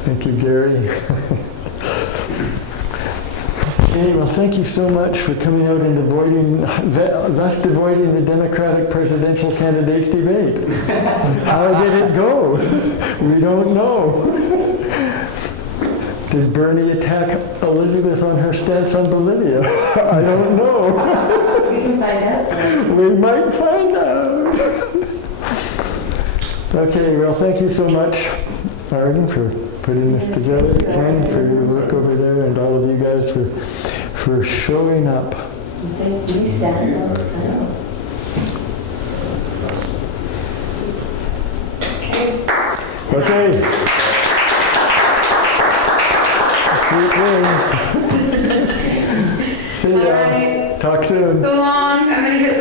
Thank you, Gary. Okay, well, thank you so much for coming out and thus avoiding the Democratic presidential candidates debate. How did it go? We don't know. Did Bernie attack Elizabeth on her stance on Bolivia? I don't know. We can find out. We might find out. Okay, well, thank you so much, Arden, for putting this together. Ken, for your work over there, and all of you guys for showing up. Thank you, Sal. Okay. Sweet wings. See ya. All right. Talk soon. So long. I'm gonna get